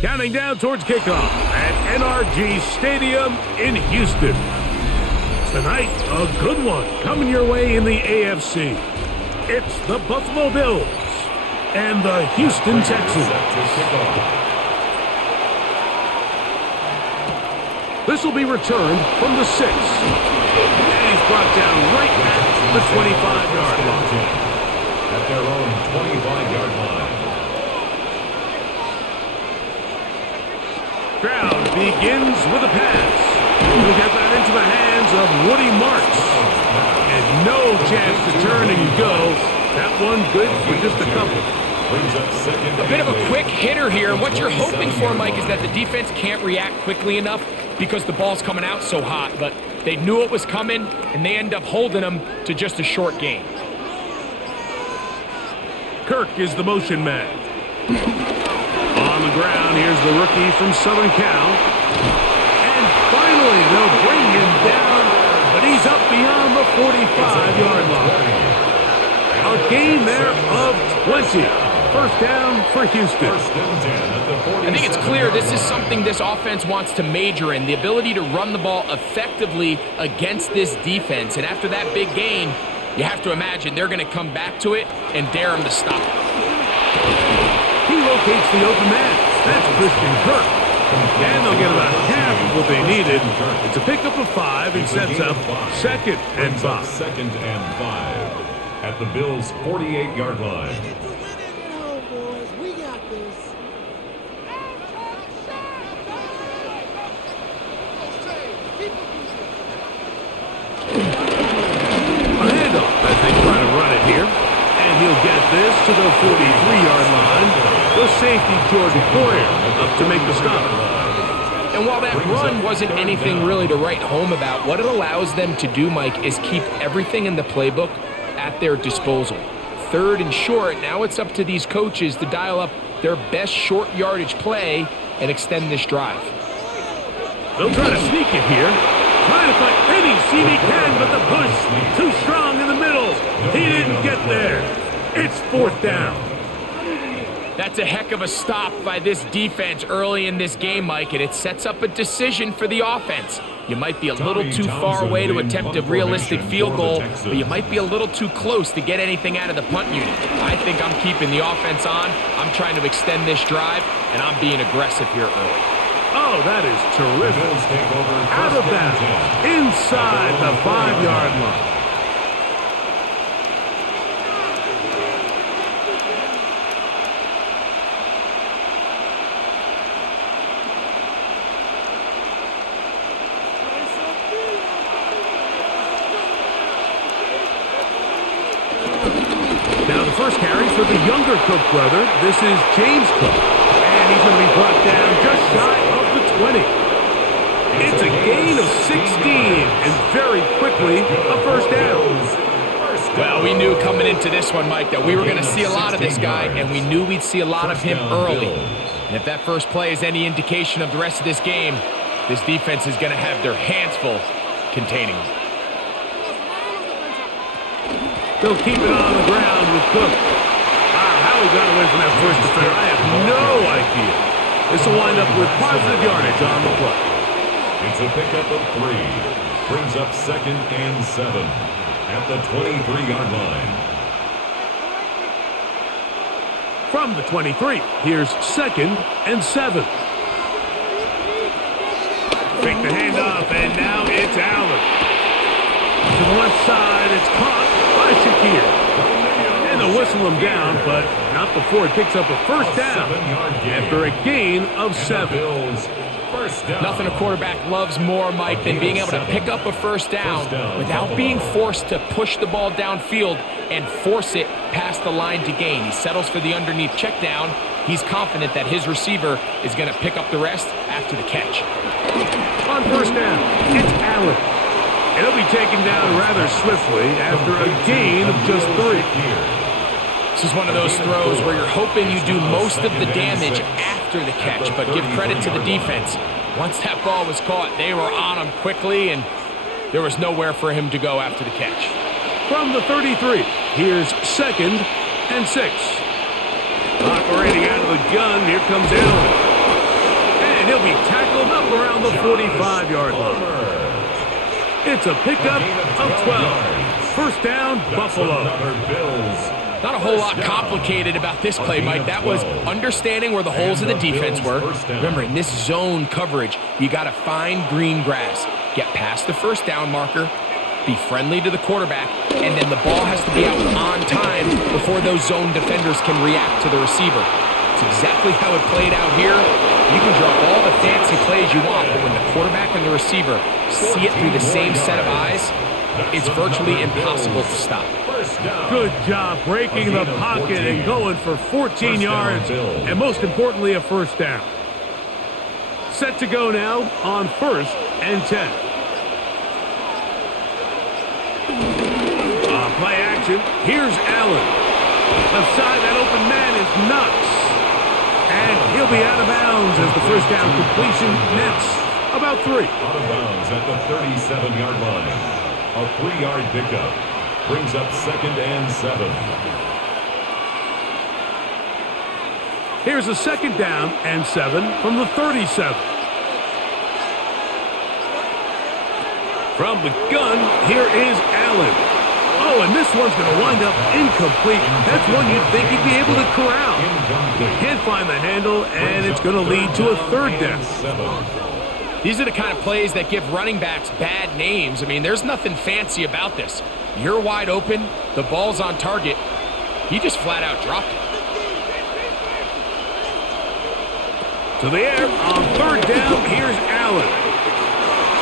Counting down towards kickoff at NRG Stadium in Houston. Tonight, a good one coming your way in the AFC. It's the Buffalo Bills and the Houston Texans. This will be returned from the 6. And he's brought down right at the 25-yard line. At their own 25-yard line. Crowd begins with a pass. He'll get that into the hands of Woody Marks. And no chance to turn and go. That one good for just a couple. A bit of a quick hitter here. What you're hoping for, Mike, is that the defense can't react quickly enough because the ball's coming out so hot. But they knew it was coming, and they end up holding them to just a short gain. Kirk is the motion man. On the ground, here's the rookie from Southern Cal. And finally, they'll bring him down, but he's up beyond the 45-yard line. A gain there of 20. First down for Houston. I think it's clear this is something this offense wants to major in, the ability to run the ball effectively against this defense. And after that big gain, you have to imagine they're going to come back to it and dare him to stop. He locates the open man. That's Christian Kirk. And they'll get about half of what they needed. It's a pickup of 5 and sets up 2nd and 5. 2nd and 5 at the Bills' 48-yard line. He'll get this to the 43-yard line. The safety, Jordan Poyer, up to make the stop. And while that run wasn't anything really to write home about, what it allows them to do, Mike, is keep everything in the playbook at their disposal. 3rd and short, now it's up to these coaches to dial up their best short yardage play and extend this drive. They'll try to sneak it here. Trying to find any seam he can, but the push too strong in the middle. He didn't get there. It's 4th down. That's a heck of a stop by this defense early in this game, Mike, and it sets up a decision for the offense. You might be a little too far away to attempt a realistic field goal, but you might be a little too close to get anything out of the punt unit. I think I'm keeping the offense on. I'm trying to extend this drive, and I'm being aggressive here early. Oh, that is terrific. Out of bounds, inside the 5-yard line. Now the first carry for the younger Cook brother. This is James Cook. And he's going to be brought down just shy of the 20. It's a gain of 16, and very quickly, a first down. Well, we knew coming into this one, Mike, that we were going to see a lot of this guy, and we knew we'd see a lot of him early. And if that first play is any indication of the rest of this game, this defense is going to have their hands full containing him. They'll keep it on the ground with Cook. How he got away from that first defender, I have no idea. This will wind up with positive yardage on the play. It's a pickup of 3. Brings up 2nd and 7 at the 23-yard line. From the 23, here's 2nd and 7. Fake the handoff, and now it's Allen. To the left side, it's caught by Shakir. And they'll whistle him down, but not before he picks up a first down after a gain of 7. Nothing a quarterback loves more, Mike, than being able to pick up a first down without being forced to push the ball downfield and force it past the line to gain. He settles for the underneath check down. He's confident that his receiver is going to pick up the rest after the catch. On first down, it's Allen. He'll be taken down rather swiftly after a gain of just 3. This is one of those throws where you're hoping you do most of the damage after the catch, but give credit to the defense. Once that ball was caught, they were on him quickly, and there was nowhere for him to go after the catch. From the 33, here's 2nd and 6. Operating out of the gun, here comes Allen. And he'll be tackled up around the 45-yard line. It's a pickup of 12. First down, Buffalo. Not a whole lot complicated about this play, Mike. That was understanding where the holes of the defense were. Remember, in this zone coverage, you got to find green grass. Get past the first down marker, be friendly to the quarterback, and then the ball has to be out on time before those zone defenders can react to the receiver. It's exactly how it played out here. You can draw all the fancy plays you want, but when the quarterback and the receiver see it through the same set of eyes, it's virtually impossible to stop. Good job breaking the pocket and going for 14 yards, and most importantly, a first down. Set to go now on 1st and 10. Play action. Here's Allen. Left side, that open man is Knox. And he'll be out of bounds as the first down completion nets about 3. Out of bounds at the 37-yard line. A 3-yard pickup brings up 2nd and 7. Here's a 2nd down and 7 from the 37. From the gun, here is Allen. Oh, and this one's going to wind up incomplete. That's one you'd think he'd be able to corral. He can't find the handle, and it's going to lead to a 3rd down. These are the kind of plays that give running backs bad names. I mean, there's nothing fancy about this. You're wide open, the ball's on target. He just flat out dropped it. To the air on 3rd down, here's Allen.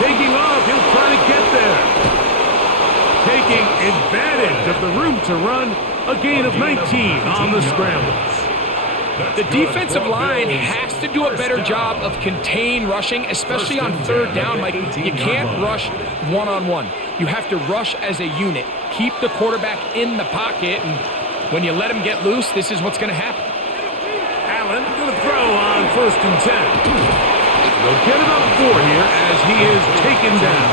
Taking off, he'll try to get there. Taking advantage of the room to run, a gain of 19 on the scrambles. The defensive line has to do a better job of contain rushing, especially on 3rd down. Like, you can't rush one-on-one. You have to rush as a unit. Keep the quarterback in the pocket, and when you let him get loose, this is what's going to happen. Allen going to throw on 1st and 10. They'll get about 4 here as he is taken down.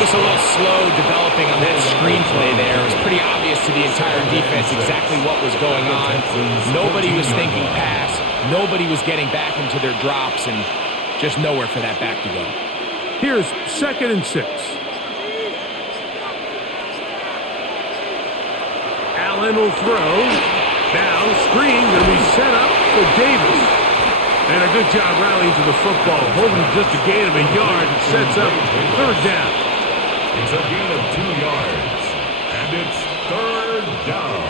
Just a little slow developing on that screenplay there. It was pretty obvious to the entire defense exactly what was going on. Nobody was thinking pass. Nobody was getting back into their drops, and just nowhere for that back to go. Here's 2nd and 6. Allen will throw. Now screen will be set up for Davis. And a good job rallying to the football, holding just a gain of a yard, and sets up 3rd down. It's a gain of 2 yards, and it's 3rd down.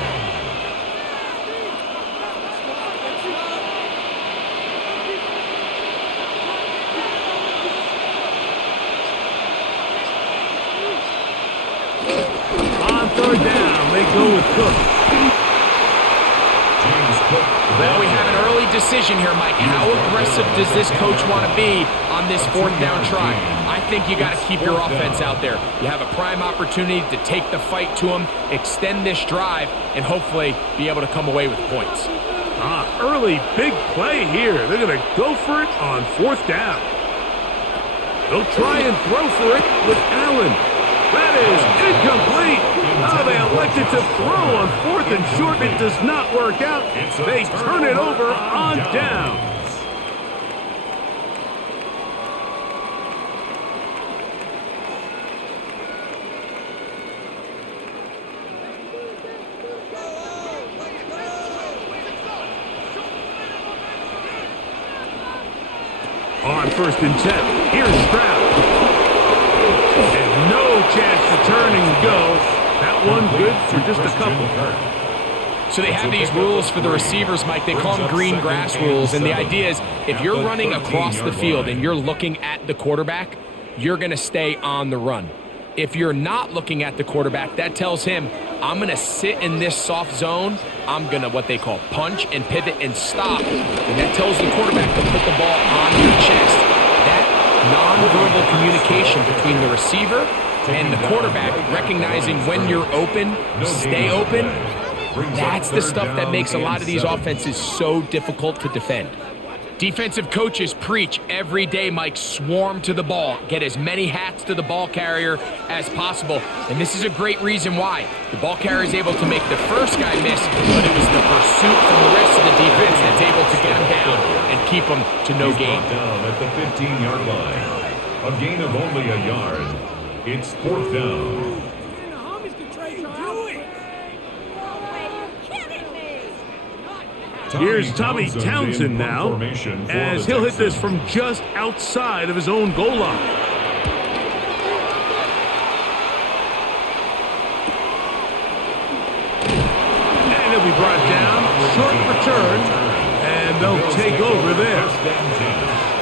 On 3rd down, they go with Cook. Well, we have an early decision here, Mike. How aggressive does this coach want to be on this 4th down try? I think you got to keep your offense out there. You have a prime opportunity to take the fight to them, extend this drive, and hopefully be able to come away with points. Early big play here. They're going to go for it on 4th down. They'll try and throw for it with Allen. That is incomplete. Oh, they elected to throw on 4th and short. It does not work out. They turn it over on down. On 1st and 10, here's Stroud. And no chance to turn and go. That one good for just a couple. So they have these rules for the receivers, Mike. They call them green grass rules. And the idea is if you're running across the field and you're looking at the quarterback, you're going to stay on the run. If you're not looking at the quarterback, that tells him, I'm going to sit in this soft zone. I'm going to what they call punch and pivot and stop. And that tells the quarterback to put the ball on your chest. That nonverbal communication between the receiver and the quarterback, recognizing when you're open, stay open, that's the stuff that makes a lot of these offenses so difficult to defend. Defensive coaches preach every day, Mike, swarm to the ball. Get as many hats to the ball carrier as possible. And this is a great reason why. The ball carrier is able to make the first guy miss, but it was the pursuit from the rest of the defense that's able to get him down and keep them to no gain. Down at the 15-yard line. A gain of only a yard. It's 4th down. Here's Tommy Townsend now, as he'll hit this from just outside of his own goal line. And he'll be brought down, short return, and they'll take over there.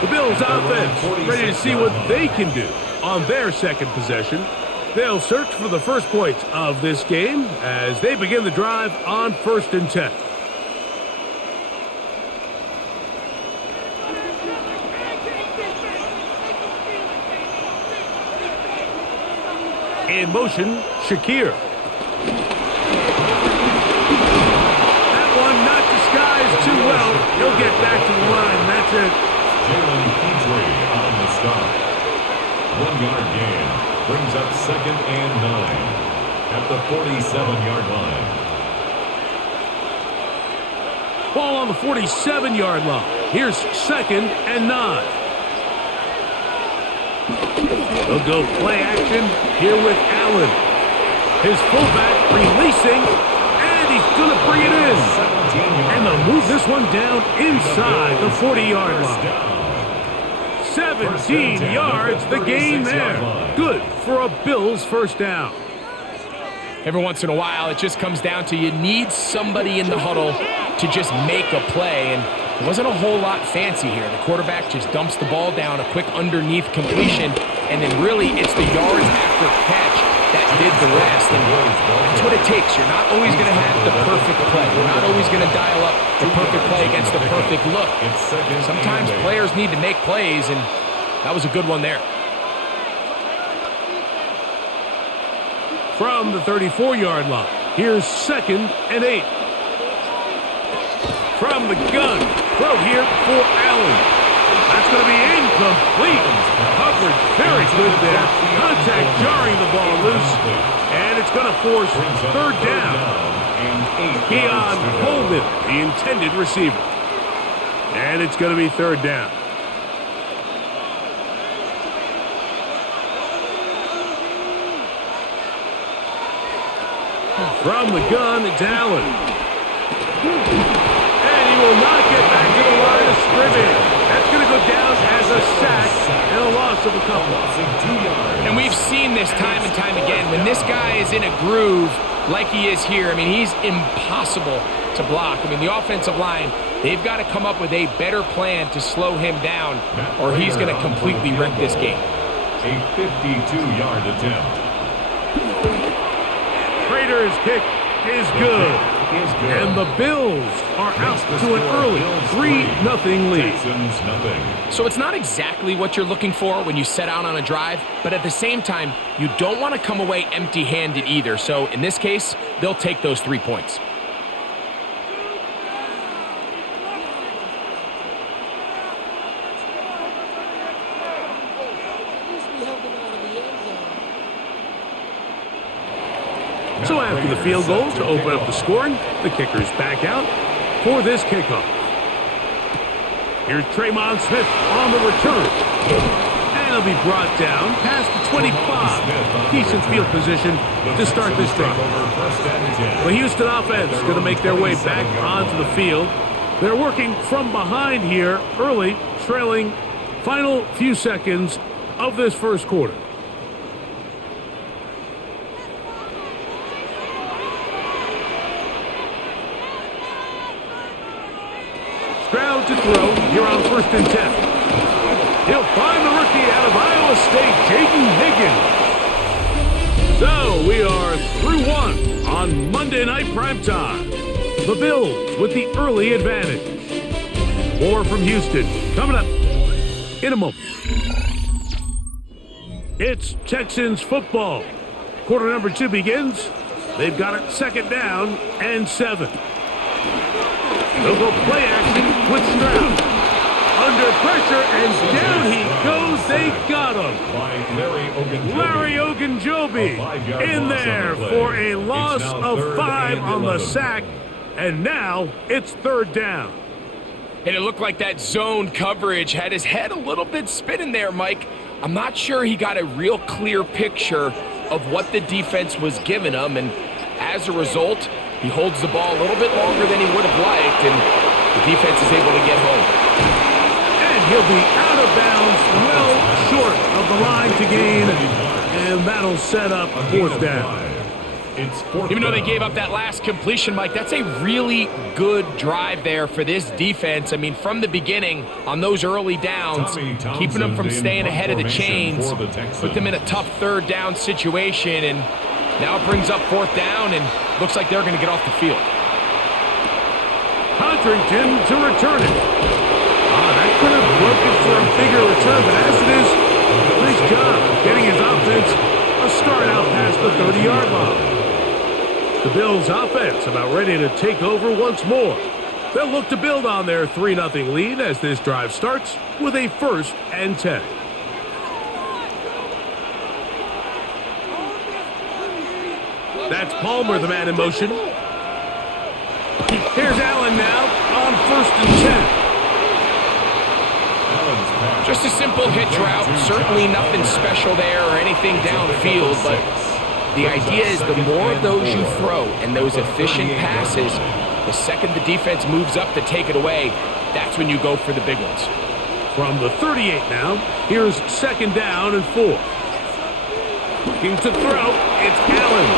The Bills offense ready to see what they can do on their second possession. They'll search for the first points of this game as they begin the drive on 1st and 10. In motion, Shakir. That one not disguised too well. He'll get back to the line. That's it. Jalen Petrie on the stop. 1-yard gain. Brings up 2nd and 9 at the 47-yard line. Ball on the 47-yard line. Here's 2nd and 9. They'll go play action here with Allen. His fullback releasing, and he's going to bring it in. And they'll move this one down inside the 40-yard line. 17 yards, the gain there. Good for a Bills first down. Every once in a while, it just comes down to you need somebody in the huddle to just make a play, and it wasn't a whole lot fancy here. The quarterback just dumps the ball down, a quick underneath completion, and then really it's the yards after catch that did the rest, and that's what it takes. You're not always going to have the perfect play. You're not always going to dial up the perfect play against the perfect look. Sometimes players need to make plays, and that was a good one there. From the 34-yard line, here's 2nd and 8. From the gun, throw here for Allen. That's going to be incomplete. Coverage very good there. Contact jarring the ball loose. And it's going to force 3rd down. Keon Coleman, the intended receiver. And it's going to be 3rd down. From the gun, it's Allen. And he will not get back to the line of scrimmage. That's going to go down as a sack and a loss of a couple. And we've seen this time and time again. When this guy is in a groove like he is here, I mean, he's impossible to block. I mean, the offensive line, they've got to come up with a better plan to slow him down, or he's going to completely wreck this game. A 52-yard attempt. Raiders' kick is good. And the Bills are out to an early 3-0 lead. So it's not exactly what you're looking for when you set out on a drive, but at the same time, you don't want to come away empty-handed either. So in this case, they'll take those 3 points. So after the field goal to open up the scoring, the kicker's back out for this kickoff. Here's Tremon Smith on the return. And he'll be brought down past the 25. Decent field position to start this drive. The Houston offense going to make their way back onto the field. They're working from behind here early, trailing final few seconds of this first quarter. Ground to throw here on 1st and 10. He'll find the rookie out of Iowa State, Jaden Higgins. So we are through one on Monday Night Primetime. The Bills with the early advantage. More from Houston coming up in a moment. It's Texans football. Quarter number 2 begins. They've got it 2nd down and 7. They'll go play action with Stroud. Under pressure, and down he goes. They got him. Larry Ogunjobi in there for a loss of 5 on the sack, and now it's 3rd down. And it looked like that zone coverage had his head a little bit spinning there, Mike. I'm not sure he got a real clear picture of what the defense was giving him, and as a result, he holds the ball a little bit longer than he would have liked, and the defense is able to get home. And he'll be out of bounds, well short of the line to gain, and that'll set up fourth down. Even though they gave up that last completion, Mike, that's a really good drive there for this defense. I mean, from the beginning, on those early downs, keeping them from staying ahead of the chains, put them in a tough third down situation, and now it brings up fourth down, and looks like they're going to get off the field. Codrington to return it. That could have broken for a bigger return, but as it is, nice job getting his offense a start out past the 30-yard line. The Bills' offense about ready to take over once more. They'll look to build on their 3-0 lead as this drive starts with a 1st and 10. That's Palmer, the man in motion. Here's Allen now on 1st and 10. Just a simple hitch route. Certainly nothing special there or anything downfield, but the idea is the more of those you throw and those efficient passes, the second the defense moves up to take it away, that's when you go for the big ones. From the 38 now, here's 2nd down and 4. Looking to throw, it's Allen.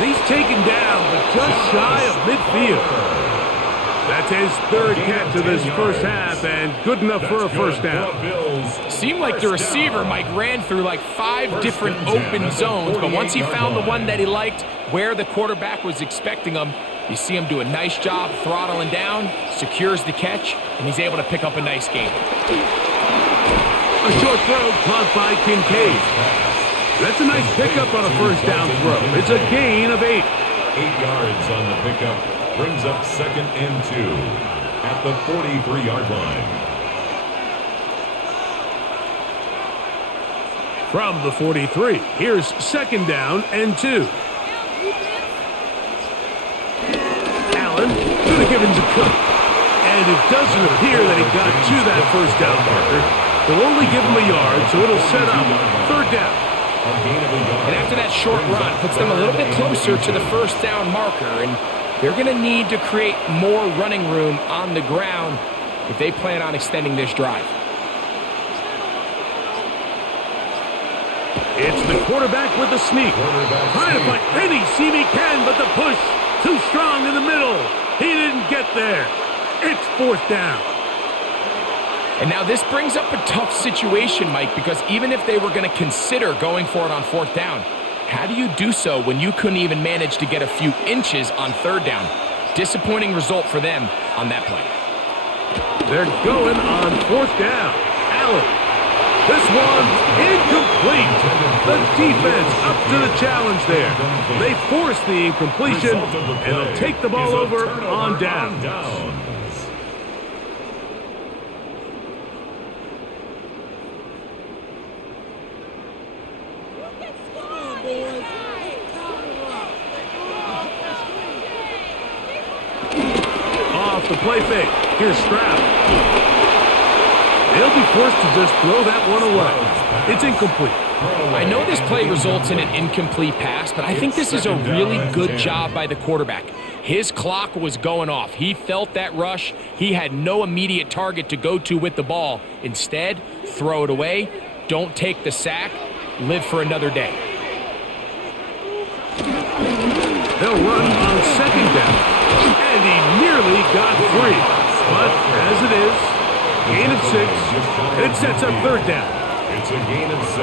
He's taken down, but just shy of midfield. That's his 3rd catch of this first half, and good enough for a first down. Seemed like the receiver, Mike, ran through like 5 different open zones, but once he found the one that he liked, where the quarterback was expecting him, you see him do a nice job throttling down, secures the catch, and he's able to pick up a nice gain. A short throw caught by Kincaid. That's a nice pickup on a first down throw. It's a gain of 8. 8 yards on the pickup. Brings up 2nd and 2 at the 43-yard line. From the 43, here's 2nd down and 2. Allen going to give him to Cook. And it doesn't appear that he got to that first down marker. They'll only give him a yard, so it'll set up 3rd down. And after that short run, puts them a little bit closer to the first down marker, and they're going to need to create more running room on the ground if they plan on extending this drive. It's the quarterback with the sneak. Trying to find any seam he can, but the push too strong in the middle. He didn't get there. It's 4th down. And now this brings up a tough situation, Mike, because even if they were going to consider going for it on 4th down, how do you do so when you couldn't even manage to get a few inches on 3rd down? Disappointing result for them on that play. They're going on 4th down. Allen. This one incomplete. The defense up to the challenge there. They force the incompletion, and they'll take the ball over on downs. Off the play fake. Here's Stroud. They'll be forced to just throw that one away. It's incomplete. I know this play results in an incomplete pass, but I think this is a really good job by the quarterback. His clock was going off. He felt that rush. He had no immediate target to go to with the ball. Instead, throw it away. Don't take the sack. Live for another day. They'll run on 2nd down. And he nearly got free. But as it is, gain of 6, and it sets up 3rd down. It's a gain of 6.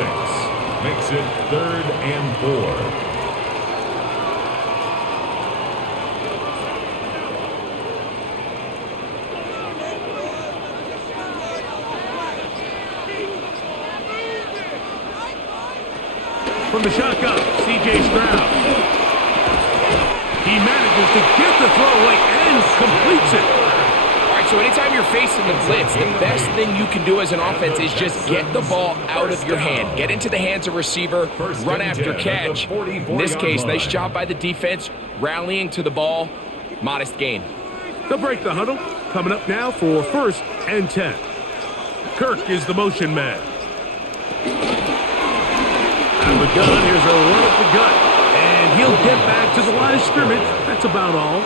Makes it 3rd and 4. From the shotgun, C.J. Stroud. He manages to get the throw away and completes it. So anytime you're facing the blitz, the best thing you can do as an offense is just get the ball out of your hand. Get into the hands of receiver, run after catch. In this case, nice job by the defense, rallying to the ball. Modest gain. They'll break the huddle. coming up now for 1st and 10. Kirk is the motion man. Out of the gun, here's a run up the gut. And he'll get back to the line of scrimmage. That's about all.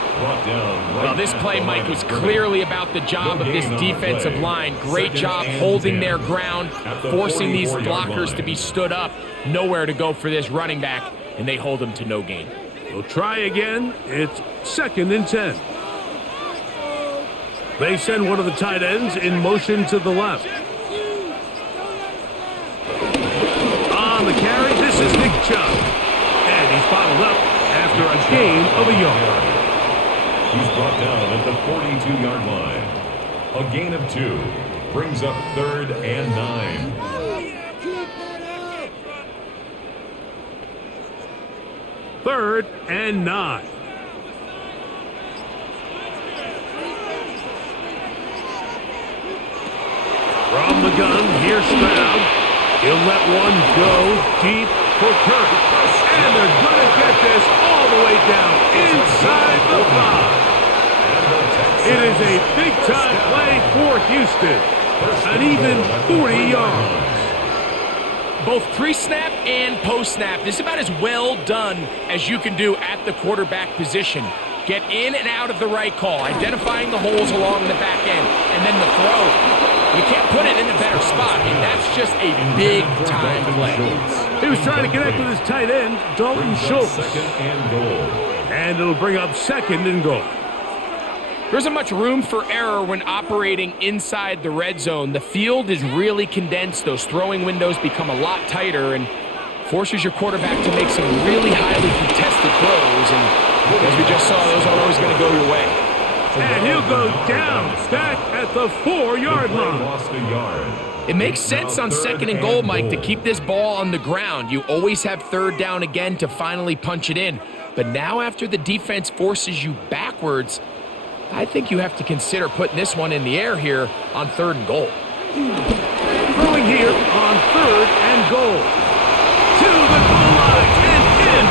Well, this play, Mike, was clearly about the job of this defensive line. Great job holding their ground, forcing these blockers to be stood up. Nowhere to go for this running back, and they hold him to no gain. We'll try again. It's 2nd and 10. They send one of the tight ends in motion to the left. On the carry, this is Nick Chubb. And he's bottled up after a gain of a yard. He's brought down at the 42-yard line. A gain of 2 brings up 3rd and 9. Third and 9. From the gun, here's Stroud. He'll let one go deep for Kirk. And they're going to get this all the way down inside the 5. It is a big-time play for Houston. An even 40 yards. Both pre-snap and post-snap, this is about as well done as you can do at the quarterback position. Get in and out of the right call, identifying the holes along the back end, and then the throw. You can't put it in a better spot, and that's just a big-time play. He was trying to connect with his tight end, Dalton Schultz. 2nd and goal. And it'll bring up 2nd and goal. There isn't much room for error when operating inside the red zone. The field is really condensed. Those throwing windows become a lot tighter and forces your quarterback to make some really highly contested throws. And as we just saw, those aren't always going to go your way. And he'll go down back at the 4-yard line. Lost a yard. It makes sense on 2nd and goal, Mike, to keep this ball on the ground. You always have 3rd down again to finally punch it in. But now after the defense forces you backwards, I think you have to consider putting this one in the air here on 3rd and goal. Throwing here on 3rd and goal. To the goal line and in.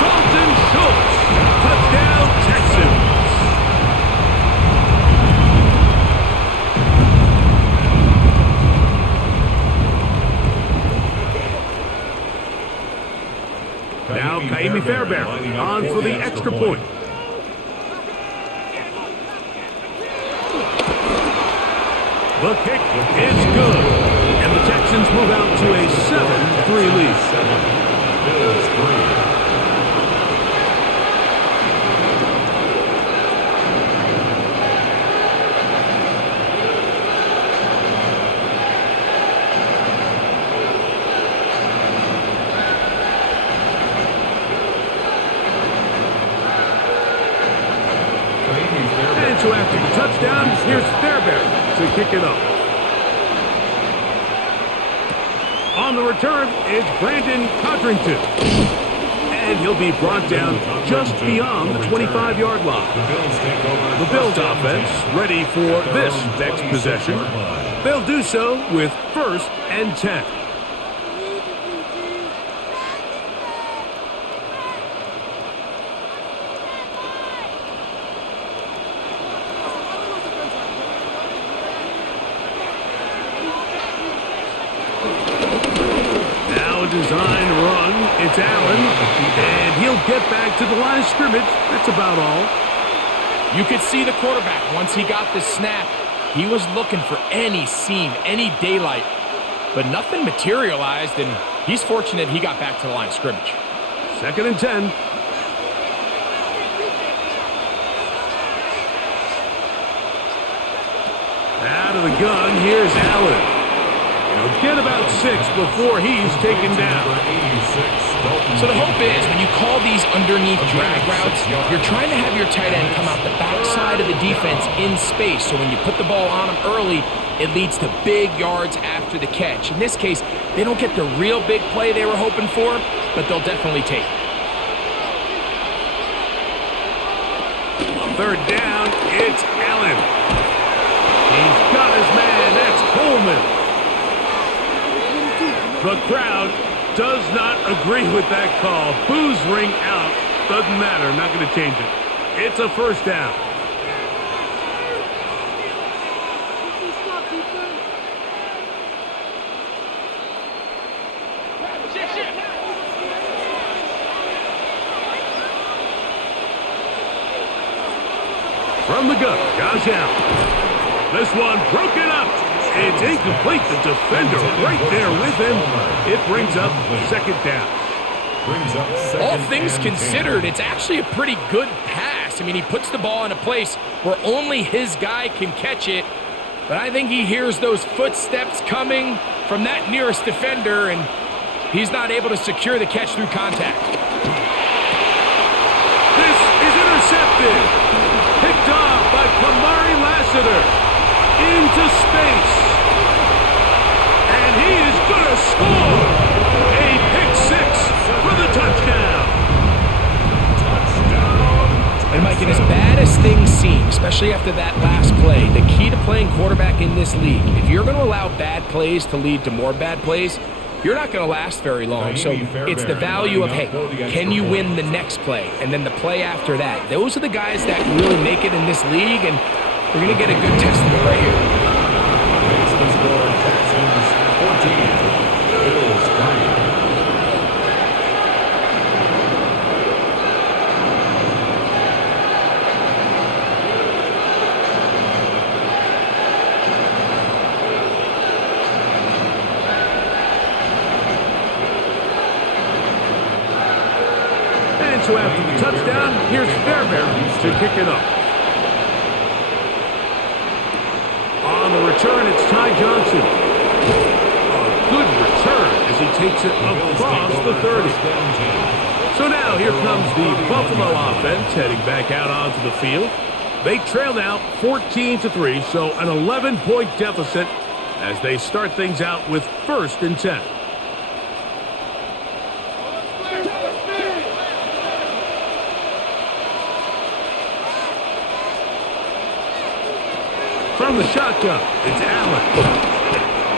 Dalton Schultz. Touchdown, Texans. Now Kaimi Fairbairn on for the extra point. The kick is good. And the Texans move out to a 7-3 lead. Bills 3. And so after the touchdown, here's Fairbairn to kick it up. On the return, it's Brandon Codrington. And he'll be brought down just beyond the 25-yard line. The Bills offense ready for this next possession. They'll do so with 1st and 10. Design run. It's Allen, and he'll get back to the line of scrimmage. That's about all. You could see the quarterback, once he got the snap, he was looking for any seam, any daylight, but nothing materialized, and he's fortunate he got back to the line of scrimmage. 2nd and 10. Out of the gun, here's Allen. He'll get about 6 before he's taken down. So the hope is when you call these underneath drag routes, you're trying to have your tight end come out the backside of the defense in space. So when you put the ball on him early, it leads to big yards after the catch. In this case, they don't get the real big play they were hoping for, but they'll definitely take it. 3rd down, it's Allen. He's got his man. That's Coleman. The crowd does not agree with that call. Boos ring out. Doesn't matter. Not going to change it. It's a 1st down. From the gun, Josh Allen. This one broken up. It's incomplete. The defender right there with him. It brings up second down. All things considered, it's actually a pretty good pass. I mean, he puts the ball in a place where only his guy can catch it. But I think he hears those footsteps coming from that nearest defender, and he's not able to secure the catch through contact. This is intercepted. Picked off by Kamari Lassiter. Into space. And he is going to score. A pick six for the touchdown. And Mike, and as bad as things seem, especially after that last play, the key to playing quarterback in this league, if you're going to allow bad plays to lead to more bad plays, you're not going to last very long. So it's the value of, hey, can you win the next play? And then the play after that. Those are the guys that really make it in this league, and we're going to get a good testament right here. Makes the score Texans 14, Bills 3. So after the touchdown, here's Fairbairn to kick it up. On the return, it's Ty Johnson. A good return as he takes it across the 30. So now here comes the Buffalo offense heading back out onto the field. They trail now 14-3, so an 11-point deficit as they start things out with 1st and 10. From the shotgun, it's Allen.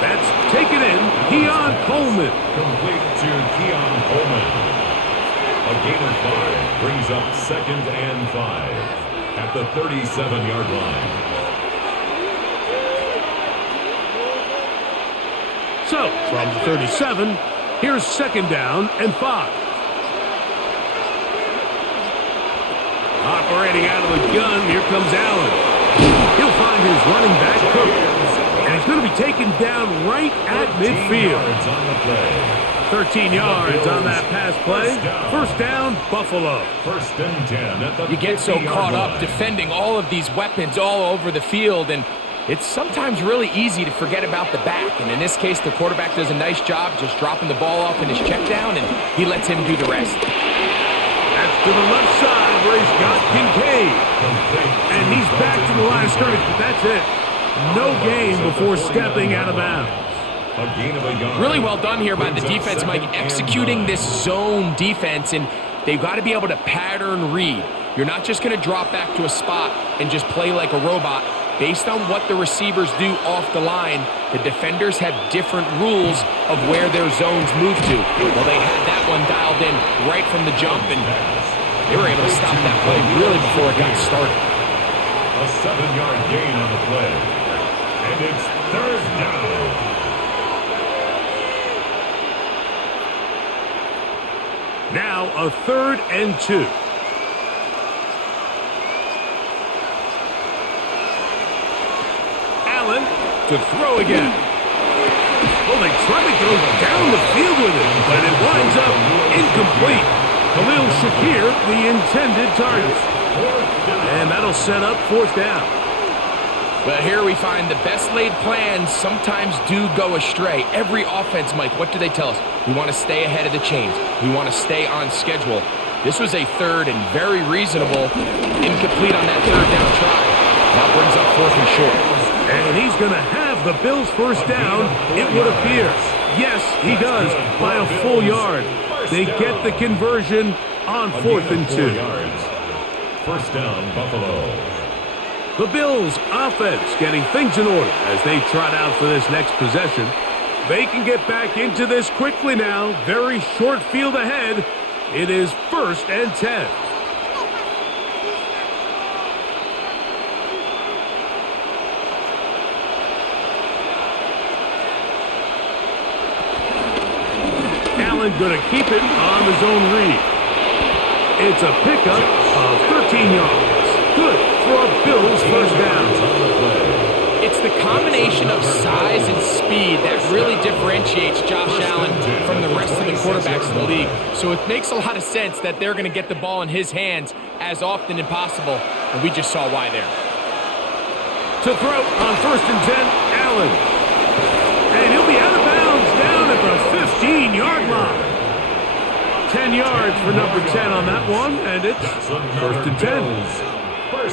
That's taken in. Keon Coleman. Complete to Keon Coleman. A gain of 5 brings up 2nd and 5 at the 37-yard line. So, from the 37, here's 2nd down and 5. Operating out of the gun, here comes Allen. He'll find his running back, Cook, and he's going to be taken down right at midfield. 13 yards on that pass play. 1st down, Buffalo. 1st and 10 at the You get so 50-yard caught up line. defending all of these weapons all over the field, and it's sometimes really easy to forget about the back. And in this case, the quarterback does a nice job just dropping the ball off in his check down, and he lets him do the rest. That's to the left side where he's got Kincaid. And he's back to the line of scrimmage, but that's it. No gain before stepping out of bounds. A gain of a yard. Really well done here by the defense, Mike, executing this zone defense, and they've got to be able to pattern read. You're not just going to drop back to a spot and just play like a robot. Based on what the receivers do off the line, the defenders have different rules of where their zones move to. Well, they had that one dialed in right from the jump, and they were able to stop that play really before it got started. A 7-yard gain on the play. And it's 3rd down. Now a 3rd and 2. Allen to throw again. Well, they try to go down the field with it, but it winds up incomplete. Khalil Shakir, the intended target. And that'll set up 4th down. But here we find the best laid plans sometimes do go astray. Every offense, Mike, what do they tell us? We want to stay ahead of the chains. We want to stay on schedule. This was a 3rd and very reasonable. Incomplete on that 3rd down try. That brings up 4th and short. And he's going to have the Bills' 1st down, it would appear. Yes, he does, by a full yard. They get the conversion on 4th and 2. 1st down, Buffalo. The Bills' offense getting things in order as they trot out for this next possession. They can get back into this quickly now. Very short field ahead. It is 1st and 10. Allen going to keep it on the zone read. It's a pickup of 13 yards. Good for a Bills first down. It's the combination of size and speed that really differentiates Josh Allen from the rest of the quarterbacks in the league. So it makes a lot of sense that they're going to get the ball in his hands as often as possible, and we just saw why there. To throw on 1st and 10, Allen. And he'll be out of bounds down at the 15-yard line. 10 yards for number 10 on that one, and it's 1st and 10.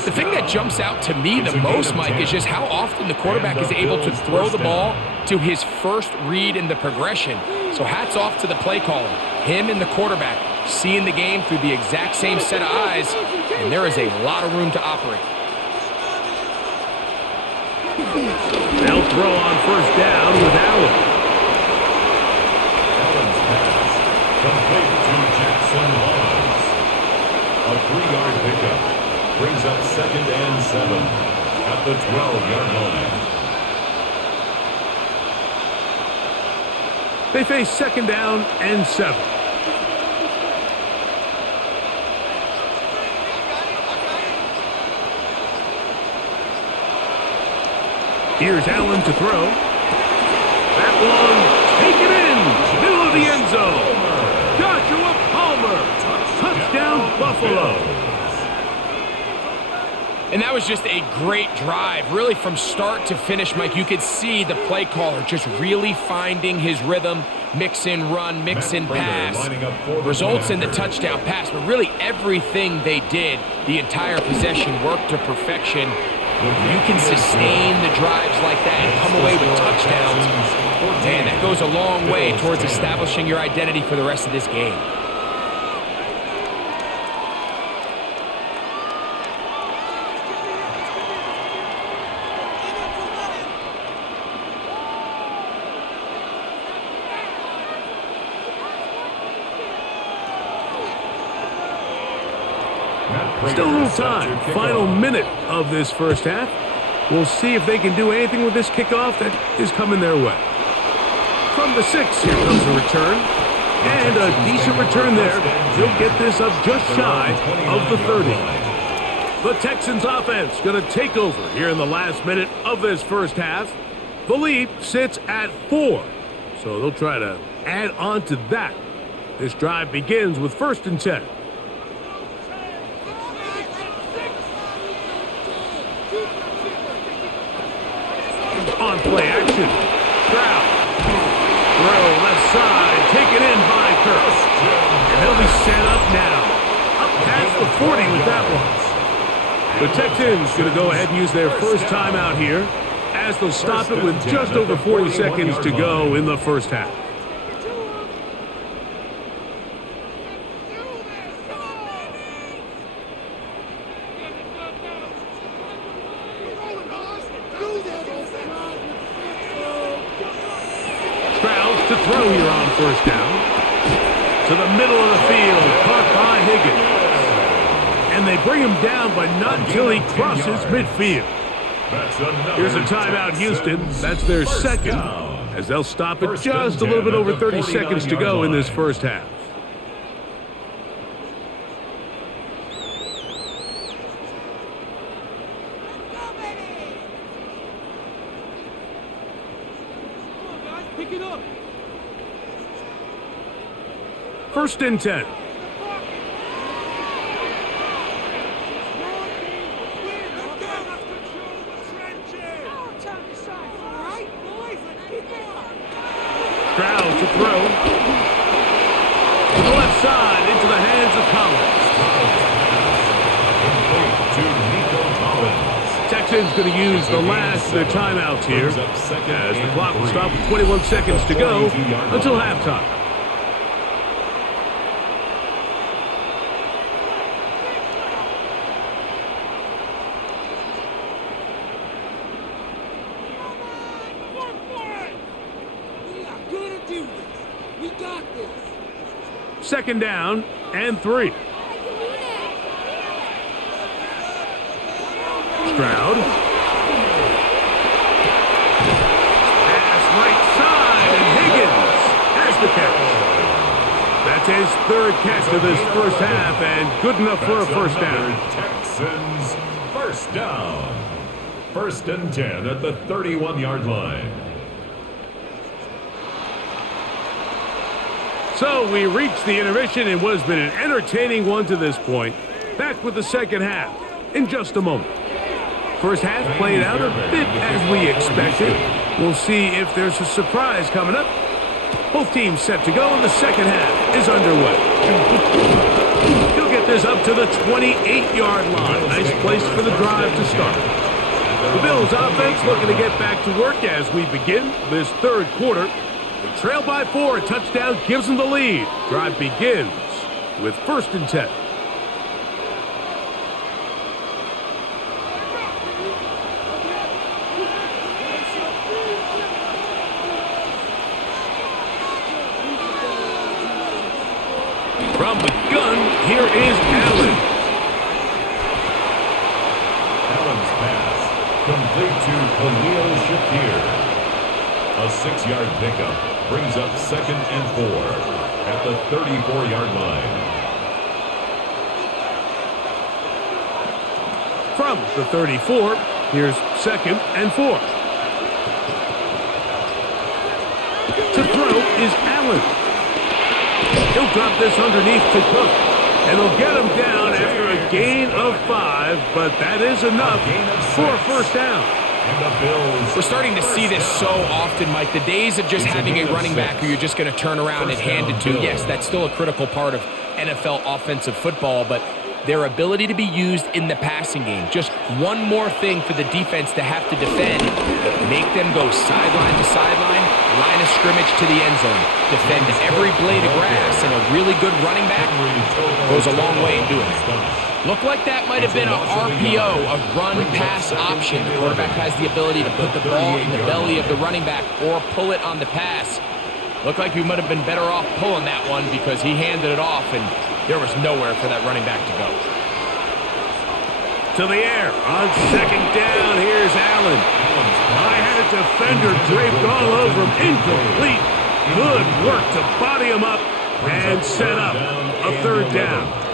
The thing that jumps out to me the most, Mike, is just how often the quarterback is able to throw the ball to his first read in the progression. So hats off to the play caller. Him and the quarterback seeing the game through the exact same set of eyes, and there is a lot of room to operate. They'll throw on 1st down with Allen. Allen's pass complete to Jackson Lawrence. A 3-yard pickup brings up 2nd and 7 at the 12-yard line. They face 2nd down and 7. Here's Allen to throw. That one, take it in, middle of the end zone. Joshua Palmer, touchdown Buffalo. And that was just a great drive, really from start to finish, Mike. You could see the play caller just really finding his rhythm, mix in run, mix in pass, results in the touchdown pass. But really everything they did, the entire possession worked to perfection. You can sustain the drives like that and come away with touchdowns. Man, that goes a long way towards establishing your identity for the rest of this game. Still a little time. Final minute of this first half. We'll see if they can do anything with this kickoff that is coming their way. From the 6, here comes a return. And a decent return there. He'll get this up just shy of the 30. The Texans offense going to take over here in the last minute of this first half. The lead sits at 4. So they'll try to add on to that. This drive begins with 1st and 10. On play action. Stroud. Throw left side. Taken in by Kirk. And they'll be set up now. Up past the 40 with that one. The Texans going to go ahead and use their first timeout here as they'll stop it with just over 40 seconds to go in the first half. To throw here on 1st down. To the middle of the field, caught by Higgins. And they bring him down, but not until he crosses midfield. Here's a timeout, Houston. That's their second, as they'll stop it just a little bit over 30 seconds to go in this first half. Pick it up. 1st and 10. Stroud to throw. To the left side, into the hands of Collins. Texans going to use the last of their timeouts here, as the clock will stop with 21 seconds to go until halftime. We got this. 2nd down and 3. Stroud. Pass right side, and Higgins has the catch. his third catch of this first half, and good enough for a first down. Texans first down. 1st and 10 at the 31-yard line. So we reached the intermission in what has been an entertaining one to this point. Back with the second half in just a moment. First half played out a bit as we expected. We'll see if there's a surprise coming up. Both teams set to go, and the second half is underway. He'll get this up to the 28-yard line. Nice place for the drive to start. The Bills offense looking to get back to work as we begin this third quarter. They trail by 4. A touchdown gives them the lead. Drive begins with 1st and 10. From the gun, here is Allen. Allen's pass complete to Khalil Shakir. A 6-yard pickup brings up 2nd and 4 at the 34-yard line. From the 34, here's 2nd and 4. To throw is Allen. He'll drop this underneath to Cook, and he'll get him down after a gain of 5, but that is enough for a first down. We're starting to see this so often, Mike. The days of just having a running back who you're just going to turn around and hand it to, yes, that's still a critical part of NFL offensive football, but their ability to be used in the passing game. Just one more thing for the defense to have to defend. Make them go sideline to sideline, line of scrimmage to the end zone. Defend every blade of grass, and a really good running back goes a long way in doing it. Looked like that might have been a RPO, a run-pass option. The quarterback has the ability to put the ball in the belly of the running back or pull it on the pass. Looked like we might have been better off pulling that one because he handed it off, and there was nowhere for that running back to go. To the air on 2nd down. Here's Allen. I had a defender draped all over him. Incomplete. Good work to body him up and set up a 3rd down.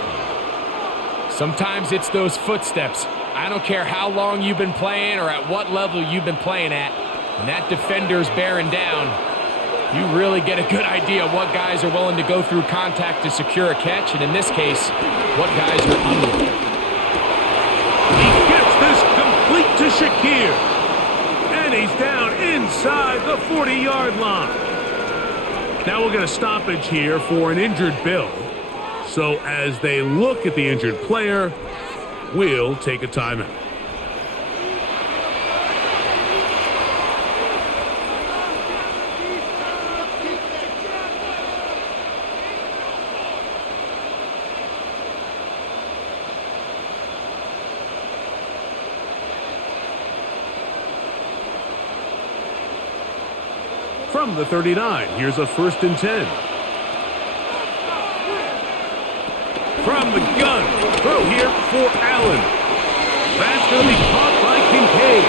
Sometimes it's those footsteps. I don't care how long you've been playing or at what level you've been playing at. When that defender's bearing down, you really get a good idea of what guys are willing to go through contact to secure a catch, and in this case, what guys are unwilling. He gets this complete to Shakir. And he's down inside the 40-yard line. Now we'll get a stoppage here for an injured Bill. So as they look at the injured player, we'll take a timeout. From the 39, here's a 1st and 10. From the gun, throw here for Allen. That's going to be caught by Kincaid.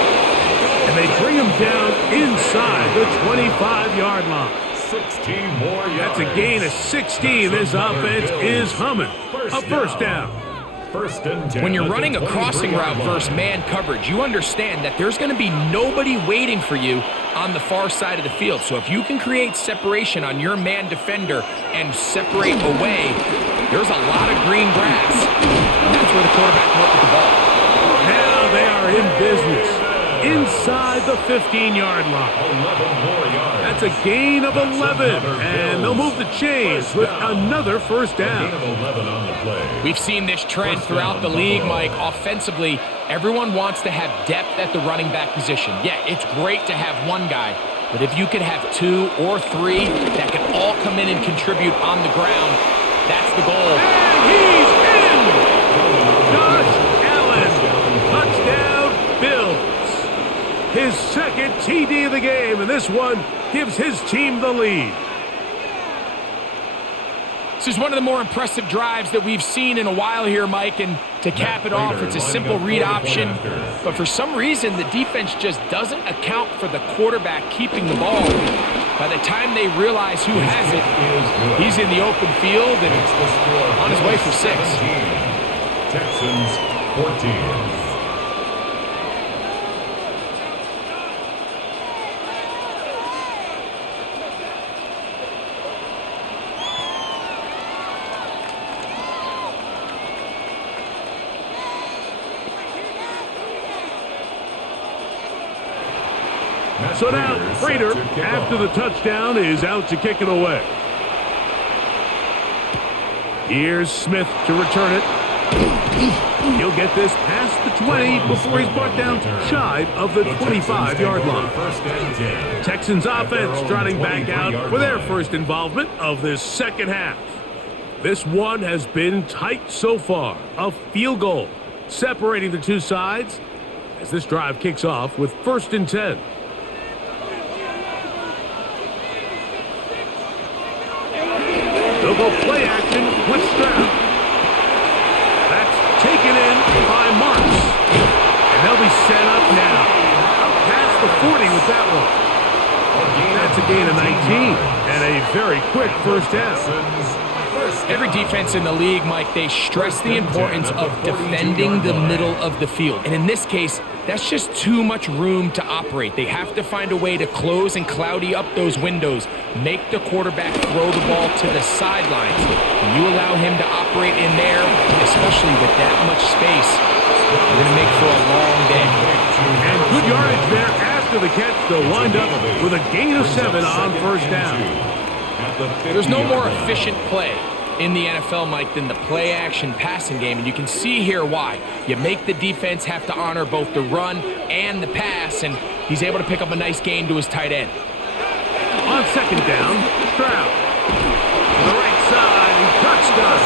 And they bring him down inside the 25-yard line. 16 more yards. That's a gain of 16. This offense is humming. A first down. 1st and 10. When you're running a crossing route versus man coverage, you understand that there's going to be nobody waiting for you on the far side of the field. So if you can create separation on your man defender and separate away, there's a lot of green grass. And that's where the quarterback can look at the ball. Now they are in business. Inside the 15-yard line. 11 more yards. That's a gain of 11. And they'll move the chains with another first down. Gain of 11 on the play. We've seen this trend throughout the league, Mike. Offensively, everyone wants to have depth at the running back position. Yeah, it's great to have one guy, but if you could have 2 or 3 that can all come in and contribute on the ground, that's the goal. And he's in! Josh Allen, touchdown Bills. His 2nd TD of the game, and this one gives his team the lead. This is one of the more impressive drives that we've seen in a while here, Mike, and to cap it off, it's a simple read option, but for some reason, the defense just doesn't account for the quarterback keeping the ball. By the time they realize who has it, he's in the open field and on his way for 6. Texans 14. So now, Prater, after the touchdown, is out to kick it away. Here's Smith to return it. He'll get this past the 20 before he's brought down shy of the 25-yard line. Texans offense trotting back out for their first involvement of this second half. This one has been tight so far. A field goal separating the two sides as this drive kicks off with 1st and 10. They'll go play action with Stroud. That's taken in by Marks. And they'll be set up now. Up past the 40 with that one. That's a gain of 19 and a very quick first down. Every defense in the league, Mike, they stress the importance of defending the middle of the field. And in this case, that's just too much room to operate. They have to find a way to close and cloudy up those windows, make the quarterback throw the ball to the sidelines. And you allow him to operate in there, especially with that much space, you're going to make for a long day. And good yardage there after the catch. They'll wind up with a gain of 7 on first down. There's no more efficient play in the NFL, Mike, than the play-action passing game, and you can see here why. You make the defense have to honor both the run and the pass, and he's able to pick up a nice gain to his tight end. On second down, Stroud to the right side, and touchdown.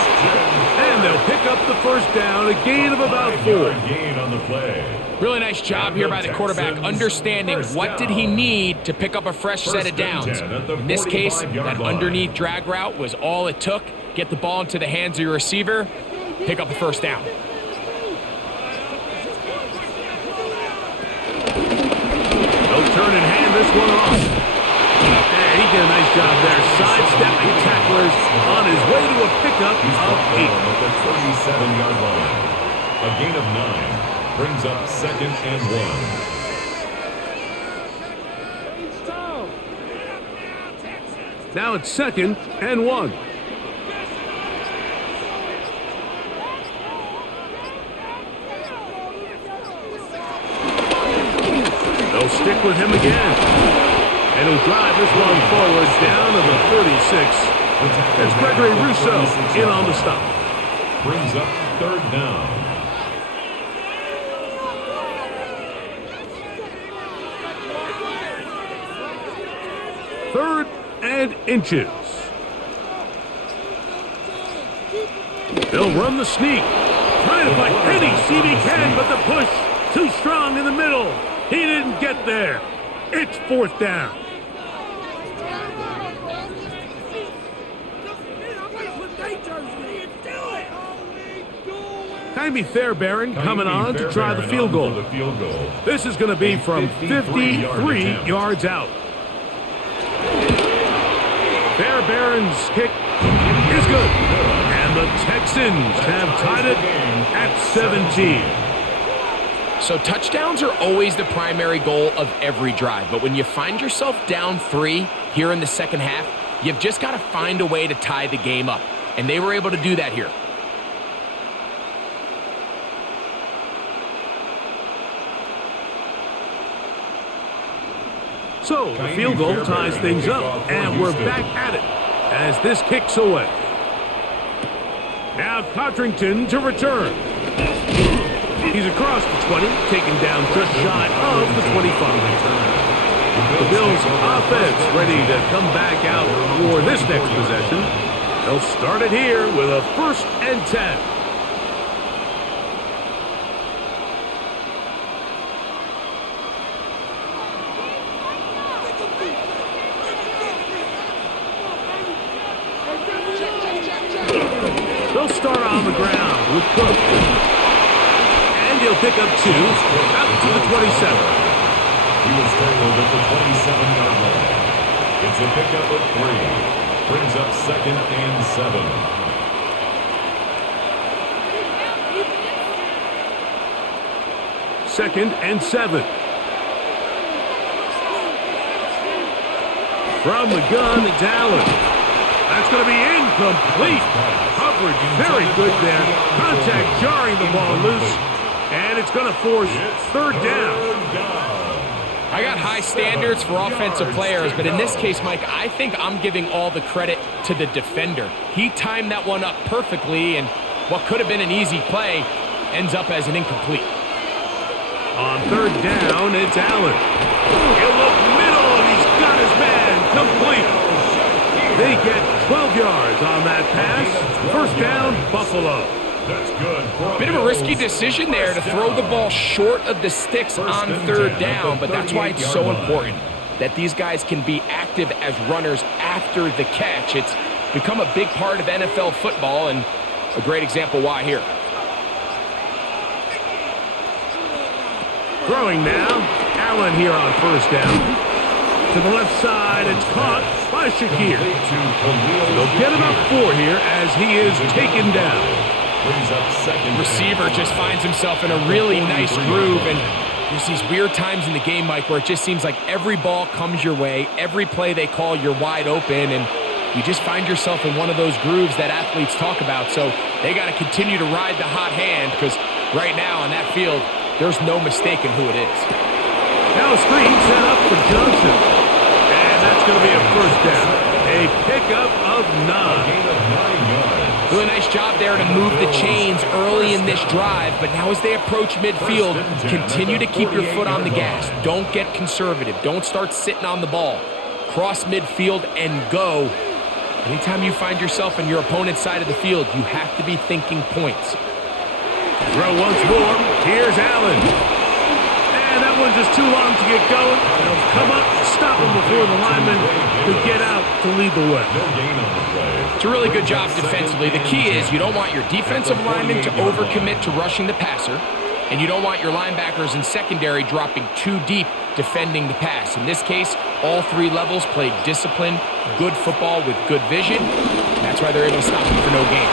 And they'll pick up the first down, a gain of about 4. Gain on the play. Really nice job here by the quarterback, understanding what did he need to pick up a fresh set of downs. In this case, that underneath drag route was all it took. Get the ball into the hands of your receiver, pick up a first down. They'll turn and hand this one off. And he did a nice job there, sidestepping tacklers on his way to a pickup of 8. At the 37-yard line. A gain of 9 brings up 2nd and 1. Now it's 2nd and 1. They'll stick with him again. And he'll drive this one forward down to the 36. That's Gregory Rousseau in on the stop. Brings up 3rd down. Third and inches. They'll run the sneak. Trying to fight any CD can, but the push too strong in the middle. He didn't get there. It's 4th down. Jaime Fairbairn coming on to try the field goal. This is going to be from 53 yards out. Fairbairn's kick is good. And the Texans have tied it at 17. So touchdowns are always the primary goal of every drive. But when you find yourself down 3 here in the second half, you've just got to find a way to tie the game up. And they were able to do that here. So the field goal ties things up, and we're back at it as this kicks away. Now Codrington to return. He's across the 20, taken down just shy of the 25. The Bills offense ready to come back out for this next possession. They'll start it here with a 1st and 10. They'll start on the ground with Cook. And he'll pick up 2 out to the 27. He was tackled at the 27-yard line. It's a pickup of 3. Brings up 2nd and 7. Second and 7. From the gun, it's Allen. That's going to be incomplete. Coverage very good there. Contact jarring the ball loose. And it's going to force 3rd down. I got high standards for offensive players, but in this case, Mike, I think I'm giving all the credit to the defender. He timed that one up perfectly, and what could have been an easy play ends up as an incomplete. On 3rd down, it's Allen. He'll look middle, and he's got his man complete. They get 12 yards on that pass. 1st down, Buffalo. That's good. Bit of a risky decision there to throw the ball short of the sticks on 3rd down, but that's why it's so important that these guys can be active as runners after the catch. It's become a big part of NFL football, and a great example why here. Throwing now, Allen here on 1st down. To the left side, it's caught by Shakir. They'll get about 4 here as he is taken down. Receiver just finds himself in a really nice groove, and there's these weird times in the game, Mike, where it just seems like every ball comes your way, every play they call, you're wide open, and you just find yourself in one of those grooves that athletes talk about. So they got to continue to ride the hot hand, because right now on that field, there's no mistaking who it is. Now a screen set up for Johnson, and that's going to be a 1st down. A pickup of 9. Really nice job there to move the chains early in this drive, but now as they approach midfield, continue to keep your foot on the gas. Don't get conservative. Don't start sitting on the ball. Cross midfield and go. Anytime you find yourself on your opponent's side of the field, you have to be thinking points. Throw once more. Here's Allen. And that one's just too long to get going. They'll come up, stop him before the lineman could get out to lead the way. It's a really good job defensively. The key is you don't want your defensive linemen to overcommit to rushing the passer, and you don't want your linebackers in secondary dropping too deep defending the pass. In this case, all 3 levels played disciplined, good football with good vision. That's why they're able to stop him for no gain.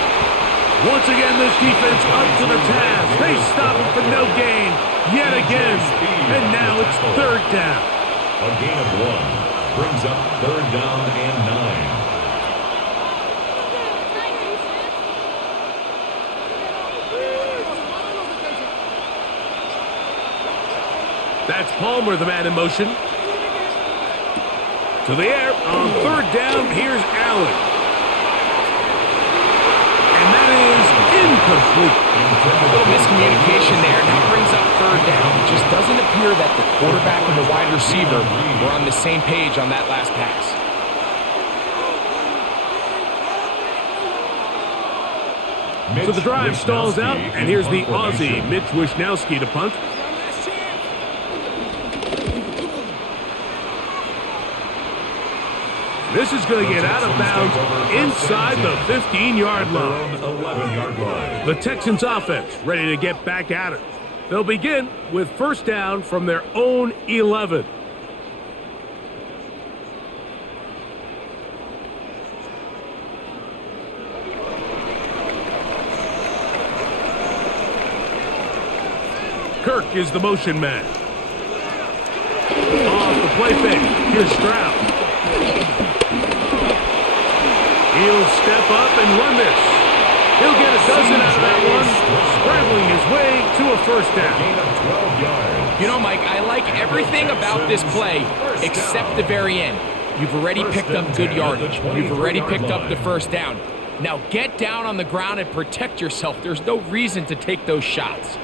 Once again, this defense up to the task. They stop him for no gain yet again. And now it's 3rd down. A gain of 1 brings up 3rd down and 9. That's Palmer, the man in motion. To the air. On 3rd down, here's Allen. And that is incomplete. A little miscommunication there. Now brings up 3rd down. It just doesn't appear that the quarterback and the wide receiver were on the same page on that last pass. So the drive stalls out, and here's the Aussie, Mitch Wishnowsky, to punt. This is going to get out of bounds inside the 15-yard line. The Texans offense ready to get back at it. They'll begin with 1st down from their own 11. Kirk is the motion man. Off the play fake. Here's Stroud. He'll step up and run this. He'll get a dozen out of that one, scrambling his way to a 1st down. You know, Mike, I like everything about this play except the very end. You've already picked up good yardage. You've already picked up the 1st down. Now get down on the ground and protect yourself. There's no reason to take those shots.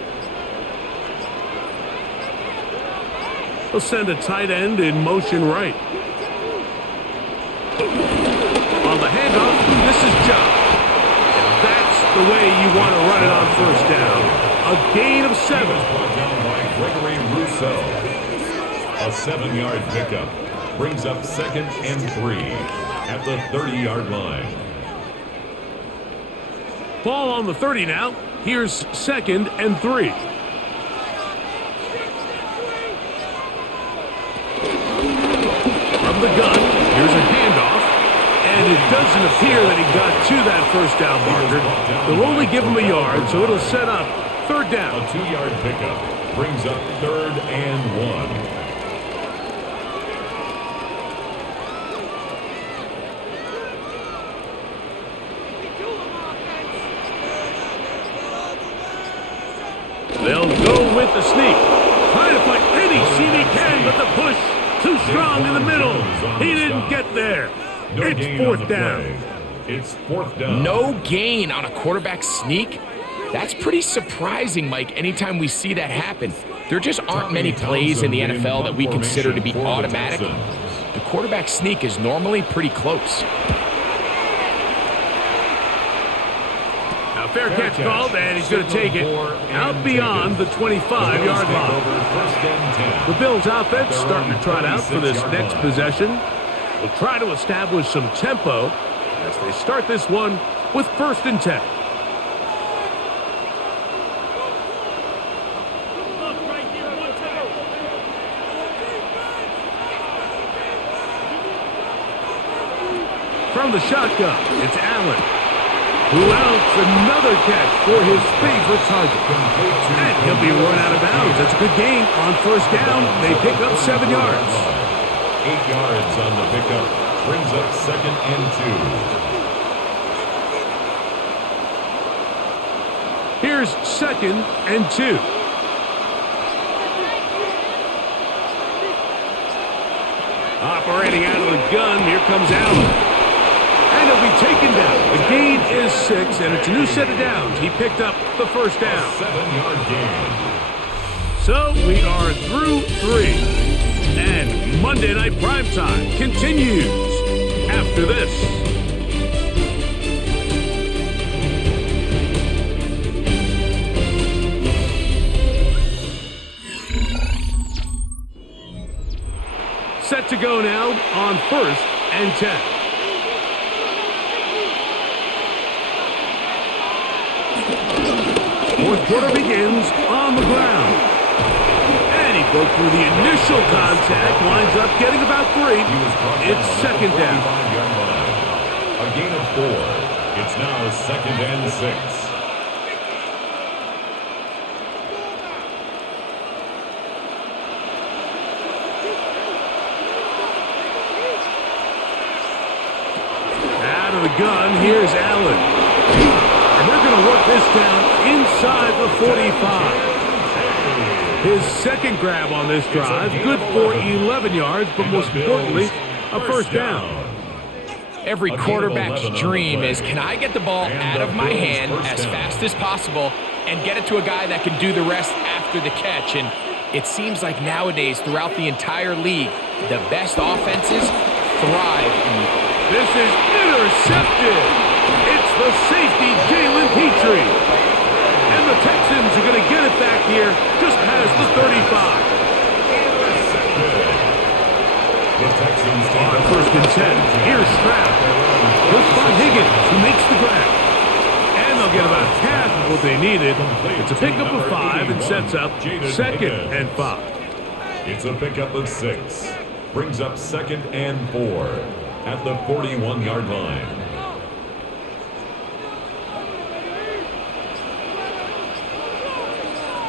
He'll send a tight end in motion right. On the handoff, this is John. And that's the way you want to run it on 1st down. A gain of 7. Brought down by Gregory Rousseau. A 7-yard pickup brings up 2nd and 3 at the 30-yard line. Ball on the 30 now. Here's 2nd and 3. From the gun, here's a doesn't appear that he got to that first down marker. They'll only give him a yard, so it'll set up third down. A 2-yard pickup brings up 3rd and 1. They'll go with the sneak. Trying to find any seam he can, but the push too strong in the middle. He didn't get there. It's 4th down. It's 4th down. No gain on a quarterback sneak? That's pretty surprising, Mike, anytime we see that happen. There just aren't many plays in the NFL that we consider to be automatic. The quarterback sneak is normally pretty close. Now, fair catch called, and he's going to take it out beyond the 25-yard line. The Bills' offense starting to trot out for this next possession. They'll try to establish some tempo as they start this one with 1st and 10. From the shotgun, it's Allen, who outs another catch for his favorite target. And he'll be run out of bounds. That's a good gain on 1st down. They pick up 7 yards. 8 yards on the pickup. Brings up 2nd and 2. Here's 2nd and 2. Operating out of the gun, here comes Allen. And he'll be taken down. The gain is 6, and it's a new set of downs. He picked up the 1st down. 7-yard gain. So we are through 3. And Monday Night Primetime continues after this. Set to go now on 1st and 10. Fourth quarter begins on the ground. And he broke through the initial contact, winds up getting about 3. It's 2nd down. A gain of 4. It's now 2nd and 6. Out of the gun, here's Allen. And they're going to work this down inside the 45. His 2nd grab on this drive, good for 11 yards, but most importantly, a 1st down. Every quarterback's dream is, can I get the ball out of my hand as fast as possible and get it to a guy that can do the rest after the catch? And it seems like nowadays, throughout the entire league, the best offenses thrive. This is intercepted. It's the safety, Jalen Petrie. And the Texans are going to get it back here just past the 35. The Texans On 1st and 10, here's Stroud. He'll spot Higgins, who makes the grab. And they'll get about half of what they needed. It's a pickup of 5 and sets up 2nd and 5. It's a pickup of 6. Brings up 2nd and 4 at the 41-yard line.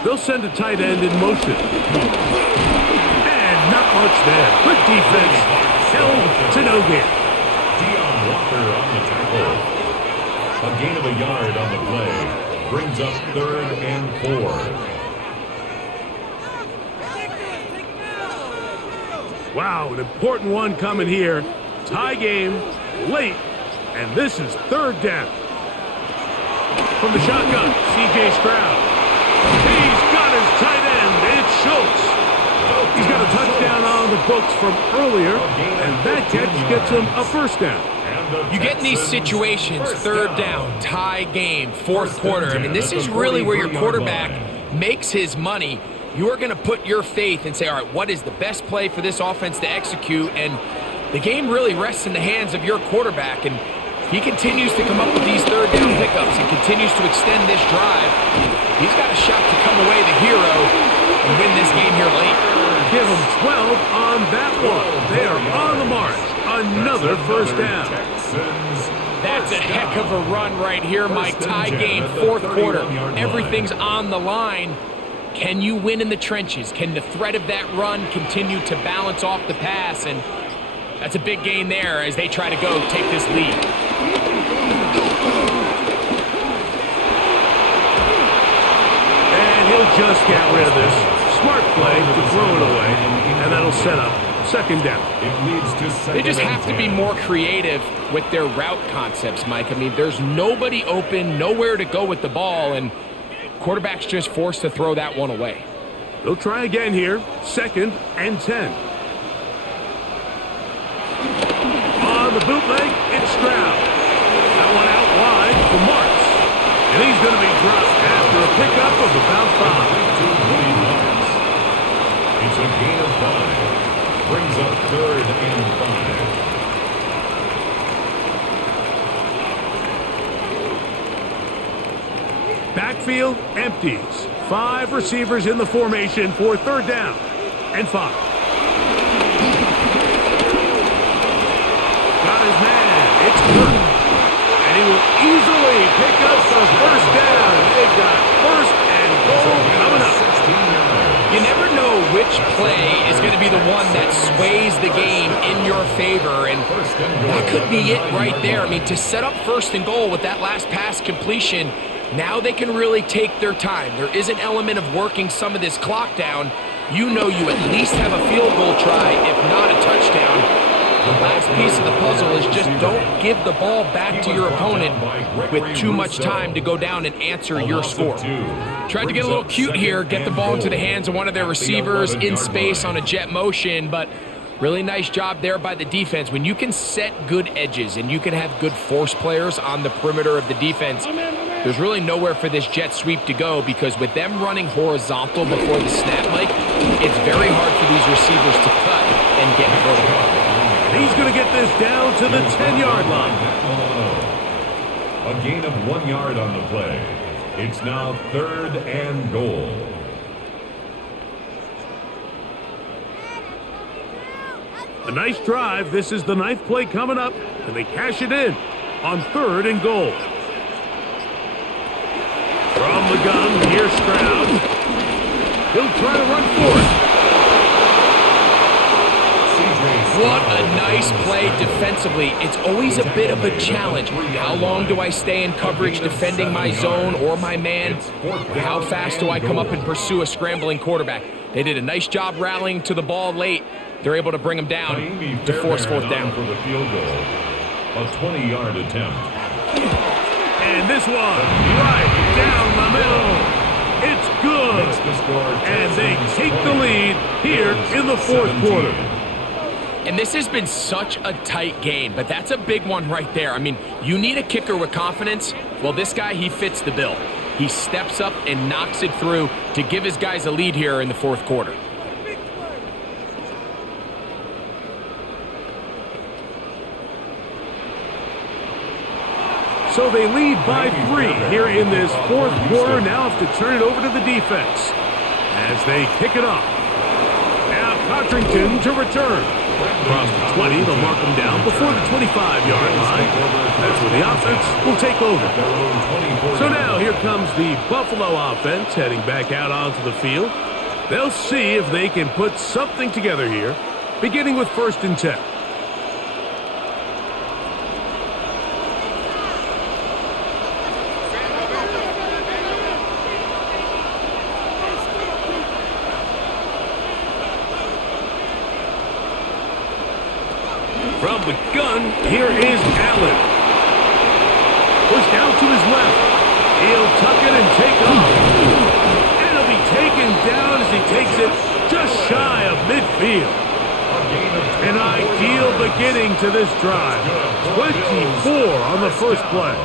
They'll send a tight end in motion. And not much there. Good defense. Held to no gain. Deion Walker on the tackle. A gain of a yard on the play. Brings up 3rd and 4. Wow, an important one coming here. Tie game, late, and this is 3rd down. From the shotgun, C.J. Stroud. He's got his tight end. It's Schultz. He's got a touchdown on the books from earlier, and that catch gets him a 1st down. You get in these situations, 3rd down, tie game, 4th quarter. I mean, this is really where your quarterback makes his money. You are going to put your faith and say, all right, what is the best play for this offense to execute? And the game really rests in the hands of your quarterback. And he continues to come up with these 3rd down pickups and continues to extend this drive. He's got a shot to come away the hero and win this game here late. Give him 12 on that one. They are on the march. Another 1st down. Texans. That's a heck of a run right here, Mike. Tie game, fourth quarter. Everything's on the line. Can you win in the trenches? Can the threat of that run continue to balance off the pass? And that's a big gain there as they try to go take this lead. And he'll just get rid of this. Smart play to throw it away, and that'll set up second down. It leads to second. They just have to be more creative with their route concepts, Mike. I mean, there's nobody open, nowhere to go with the ball, and quarterback's just forced to throw that one away. They'll try again here, 2nd and 10. On the bootleg, it's Stroud. That one out wide for Marks. And he's going to be dropped after a pickup of about 5. It's a gain of 5. Brings up 3rd and 5. Backfield empties. 5 receivers in the formation for 3rd down and 5. Got his man. It's good. And he will easily pick up the first down. They've got 1st and goal coming up. You never know which play is going to be the one that sways the game in your favor, and that could be it right there. I mean, to set up 1st and goal with that last pass completion, now they can really take their time. There is an element of working some of this clock down. You know you at least have a field goal try, if not a touchdown. The last piece of the puzzle is just don't give the ball back to your opponent with too much time to go down and answer your score. Tried to get a little cute here, get the ball into the hands of one of their receivers in space on a jet motion, but really nice job there by the defense. When you can set good edges and you can have good force players on the perimeter of the defense, there's really nowhere for this jet sweep to go, because with them running horizontal before the snap, Mike, it's very hard for these receivers to cut and get vertical. He's going to get this down to the 10-yard line. A gain of 1 yard on the play. It's now 3rd and goal. A nice drive. This is the 9th play coming up, and they cash it in on 3rd and goal. From the gun, here's Stroud. He'll try to run for it. What a nice play defensively. It's always a bit of a challenge. How long do I stay in coverage defending my zone or my man? How fast do I come up and pursue a scrambling quarterback? They did a nice job rallying to the ball late. They're able to bring him down to force 4th down. For the field goal, a 20-yard attempt. And this one, right down the middle. It's good. And they take the lead here in the 4th quarter. And this has been such a tight game, but that's a big one right there. I mean, you need a kicker with confidence. Well, this guy, he fits the bill. He steps up and knocks it through to give his guys a lead here in the 4th quarter. So they lead by 3 here in this 4th quarter. Now have to turn it over to the defense as they kick it off. Now Codrington to return. Across the 20, they'll mark them down before the 25-yard line. That's where the offense will take over. So now here comes the Buffalo offense heading back out onto the field. They'll see if they can put something together here, beginning with 1st and 10. From the gun, here is Allen. Pushed out to his left. He'll tuck it and take off. And he'll be taken down as he takes it just shy of midfield. An ideal beginning to this drive. 24 on the first play.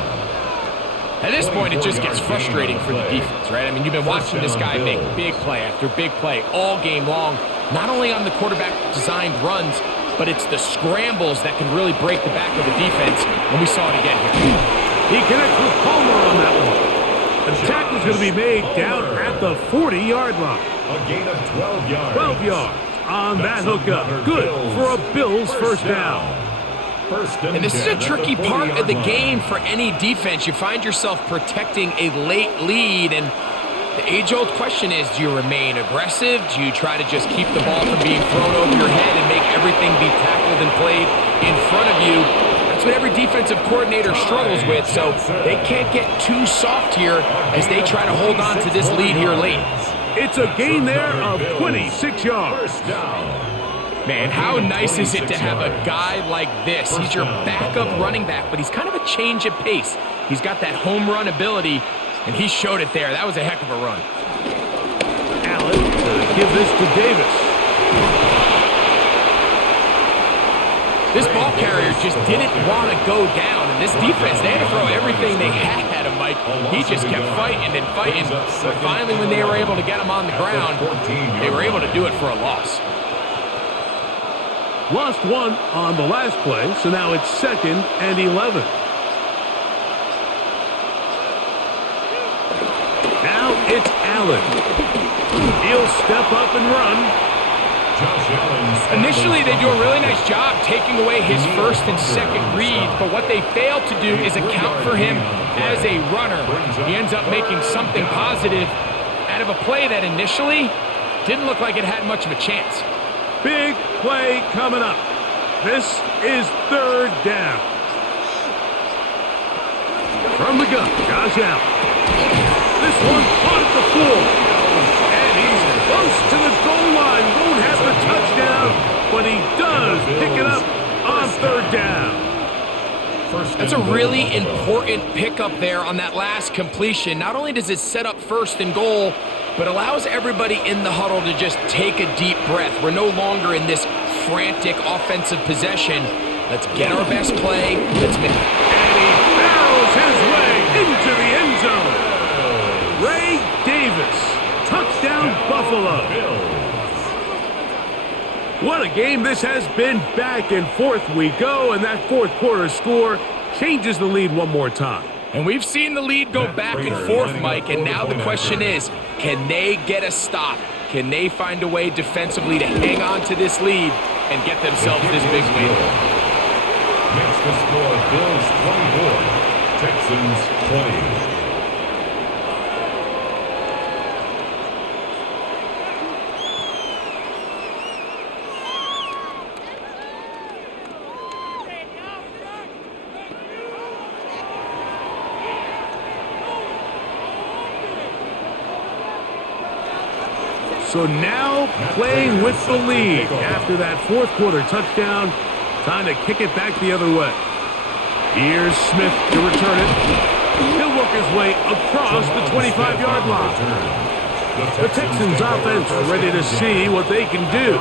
At this point, it just gets frustrating for the defense, right? I mean, you've been watching this guy make big play after big play all game long, not only on the quarterback-designed runs, but it's the scrambles that can really break the back of the defense, and we saw it again here. He connects with Palmer on that one. The tackle's going to be made down at the 40-yard line. A gain of 12 yards. 12 yards on that hookup. Good for a Bills first down. And this is a tricky part of the game for any defense. You find yourself protecting a late lead, and the age-old question is, do you remain aggressive? Do you try to just keep the ball from being thrown over your head and make everything be tackled and played in front of you? That's what every defensive coordinator struggles with, so they can't get too soft here as they try to hold on to this lead here late. It's a gain there of 26 yards. Man, how nice is it to have a guy like this? He's your backup running back, but he's kind of a change of pace. He's got that home run ability, and he showed it there. That was a heck of a run. Allen give this to Davis. This ball carrier just didn't want to go down, and this defense, they had to throw everything they had at him, Mike. He just kept fighting and fighting, but finally when they were able to get him on the ground, they were able to do it for a loss. Lost one on the last play, so now it's 2nd and 11. Now it's Allen. He'll step up and run. Initially, they do a really nice job taking away his first and second read, but what they fail to do is account for him as a runner. He ends up making something positive out of a play that initially didn't look like it had much of a chance. Big play coming up. This is 3rd down. From the gun, Josh Allen. This one caught at the floor. And he's close to the goal line. Won't have the touchdown, but he does pick it up on 3rd down. That's a really important pickup there on that last completion. Not only does it set up 1st and goal, but allows everybody in the huddle to just take a deep breath. We're no longer in this frantic offensive possession. Let's get our best play. Let's make. And he barrels his way into the end zone. Ray Davis, touchdown Buffalo. What a game this has been. Back and forth we go, and that 4th quarter score changes the lead one more time. And we've seen the lead go back and forth, Mike, and now the question is, can they get a stop? Can they find a way defensively to hang on to this lead and get themselves this big win? Makes the score Bills 24, Texans 20. So now playing with the lead after that 4th quarter touchdown. Time to kick it back the other way. Here's Smith to return it. He'll work his way across the 25-yard line. The Texans offense ready to see what they can do.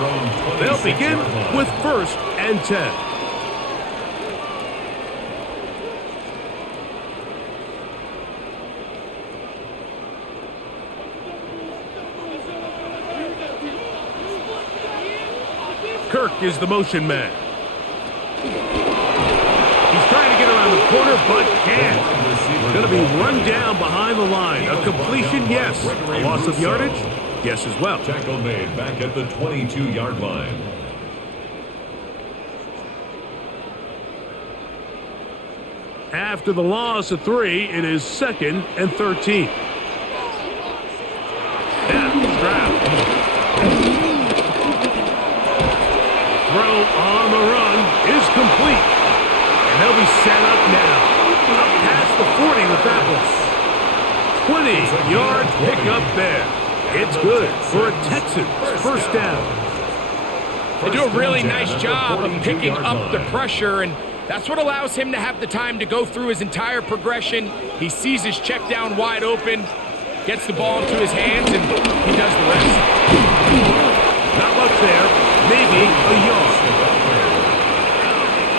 They'll begin with 1st and 10. Kirk is the motion man. He's trying to get around the corner, but can't. Going to be run down behind the line. A completion, yes. A loss of yardage, yes as well. Tackle made back at the 22-yard line. After the loss of 3, it is 2nd and 13. Now, Stroud. Throw on the run is complete. And they'll be set up now. Up past the 40 with that one. 20-yard pickup there. It's good for a Texans 1st down. They do a really nice job of picking up the pressure, and that's what allows him to have the time to go through his entire progression. He sees his check down wide open, gets the ball into his hands, and he does the rest. Not much there. Maybe a yard.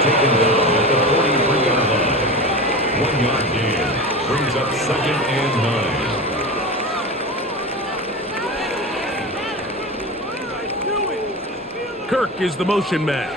Taken down at the 43-yard line. 1-yard gain brings up 2nd and 9. Kirk is the motion man.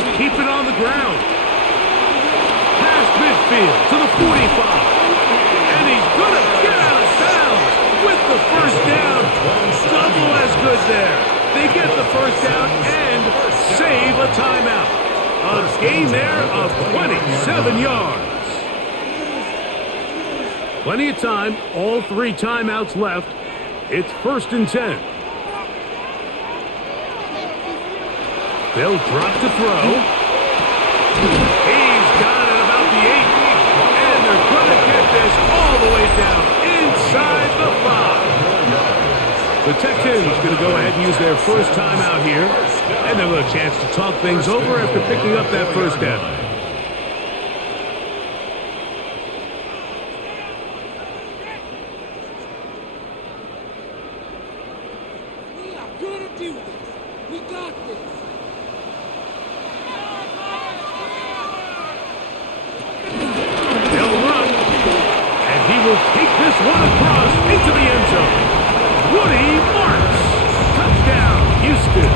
He'll keep it on the ground. Past midfield to the 45. And he's going to get out of bounds with the first down. Double as good there. They get the first down and save a timeout. A gain there of 27 yards. Plenty of time. All 3 timeouts left. It's 1st and 10. They'll drop to throw. He's got it about the 8. And they're going to get this all the way down inside the 5. The Texans going to go ahead and use their first timeout here. And they'll have a chance to talk things over after picking up that first down. We are going to do this. We got this. They'll run. And he will take this one across into the end zone. Woody marks. Touchdown, Houston.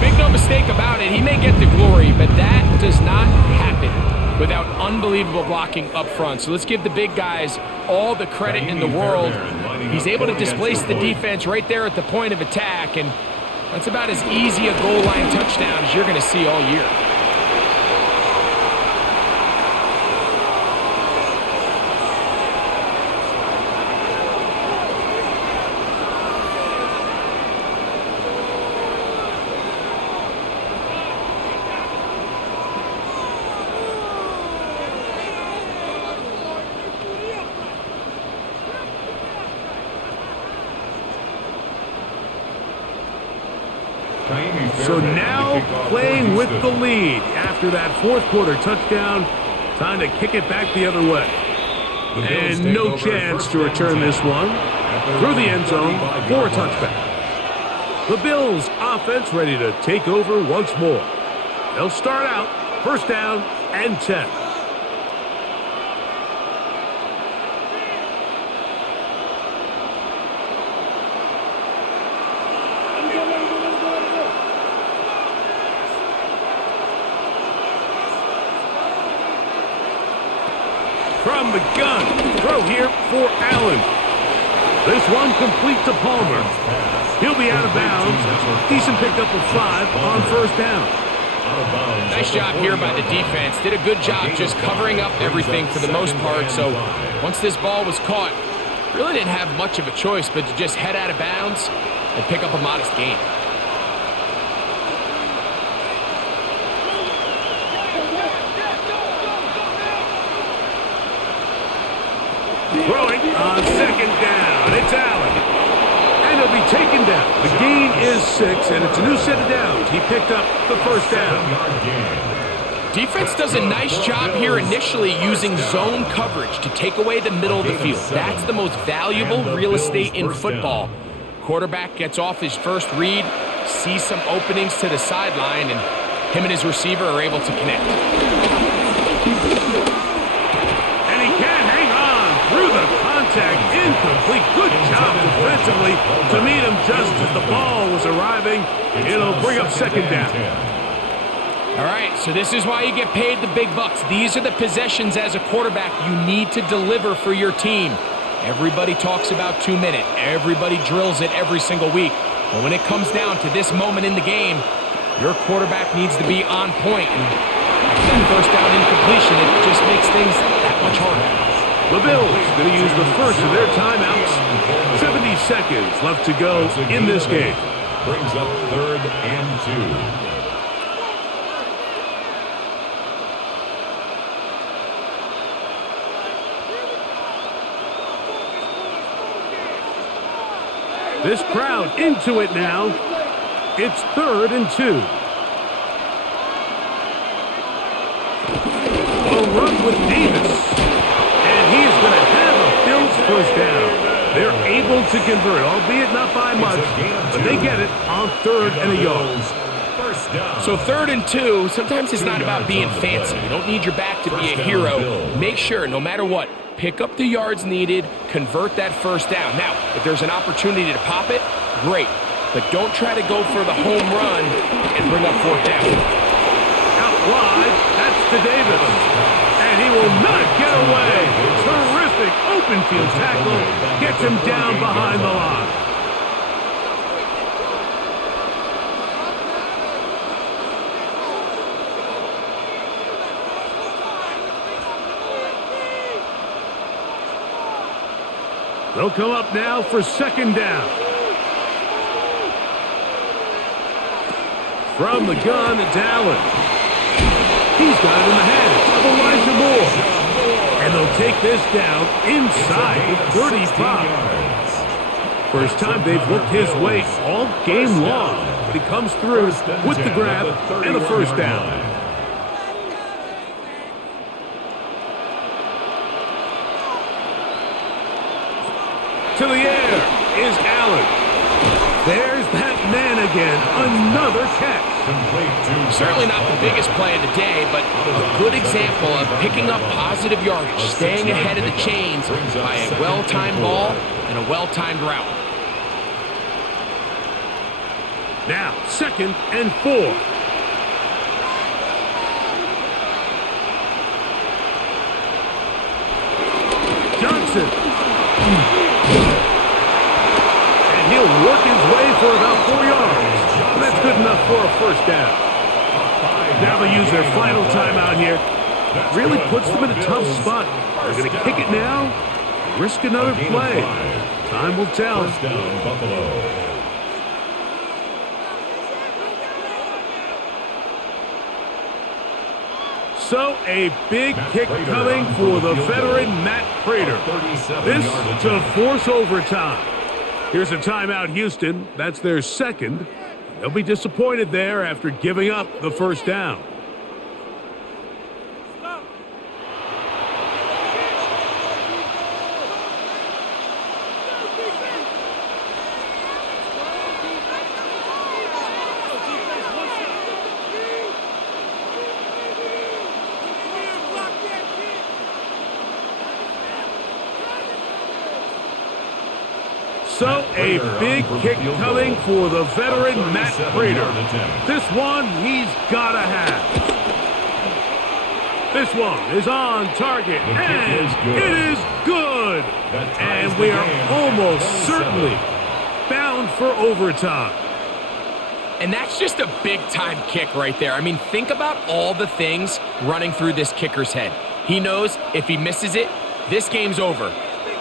Make no mistake about it, he may get the glory, but that does not happen without unbelievable blocking up front. So let's give the big guys all the credit in the world. He's able to displace the defense right there at the point of attack, and that's about as easy a goal line touchdown as you're going to see all year. So now playing with the lead after that 4th quarter touchdown. Time to kick it back the other way. And no chance to return this one through the end zone for a touchback. The Bills offense ready to take over once more. They'll start out 1st down and 10. From the gun, throw here for Allen. This one complete to Palmer. He'll be out of bounds. Decent pickup of 5 on 1st down. Nice job here by the defense. Did a good job just covering up everything for the most part. So once this ball was caught, really didn't have much of a choice but to just head out of bounds and pick up a modest gain. Throwing on 2nd down. It's Allen. And he'll be taken down. The gain is 6, and it's a new set of downs. He picked up the 1st down. Defense does a nice job here initially using zone coverage to take away the middle of the field. That's the most valuable real estate in football. Quarterback gets off his first read, sees some openings to the sideline, and him and his receiver are able to connect. And he can't hang on through the contact. Incomplete. Good job defensively to meet him just as the ball was arriving. It'll bring up 2nd down. All right, so this is why you get paid the big bucks. These are the possessions as a quarterback you need to deliver for your team. Everybody talks about 2-minute. Everybody drills it every single week. But when it comes down to this moment in the game, your quarterback needs to be on point. And after that 1st down incompletion, it just makes things that much harder. The Bills going to use the first of their timeouts. 70 seconds left to go in this game. Brings up 3rd and 2. This crowd into it now. It's 3rd and 2. A run with Davis. And he is going to have a Bills 1st down. They're able to convert, albeit not by much, but they get it on 3rd and a yard. So 3rd and 2, sometimes it's not about being fancy. You don't need your back to be a hero. Make sure, no matter what, pick up the yards needed, convert that 1st down. Now, if there's an opportunity to pop it, great. but don't try to go for the home run and bring up fourth down. Out wide, that's to Davis. And he will not get away. Terrific open field tackle. Gets him down behind the line. They'll come up now for second down. From the gun, it's Allen. He's got it in the hands of Elijah Moore. And they'll take this down inside the 35. First time they've looked his way all game long. But he comes through with the grab and a first down. To the air is Allen. There's that man again. Another catch. Certainly not the biggest play of the day, but a good example of picking up positive yardage, staying ahead of the chains by a well-timed ball and a well-timed route. Now, 2nd and 4. Johnson. And he'll work his way for about 4 yards. That's good enough for a first down. Now they use their final timeout here. Really puts them in a tough spot. They're going to kick it now, risk another play. Time will tell. First down, Buffalo. So a big kick coming for the veteran Matt Prater. This to force overtime. Here's a timeout, Houston. That's their second. They'll be disappointed there after giving up the first down. So a big kick coming for the veteran Matt Prater. This one he's got to have. This one is on target, and it is good. And we are almost certainly bound for overtime. And that's just a big-time kick right there. I mean, think about all the things running through this kicker's head. He knows if he misses it, this game's over.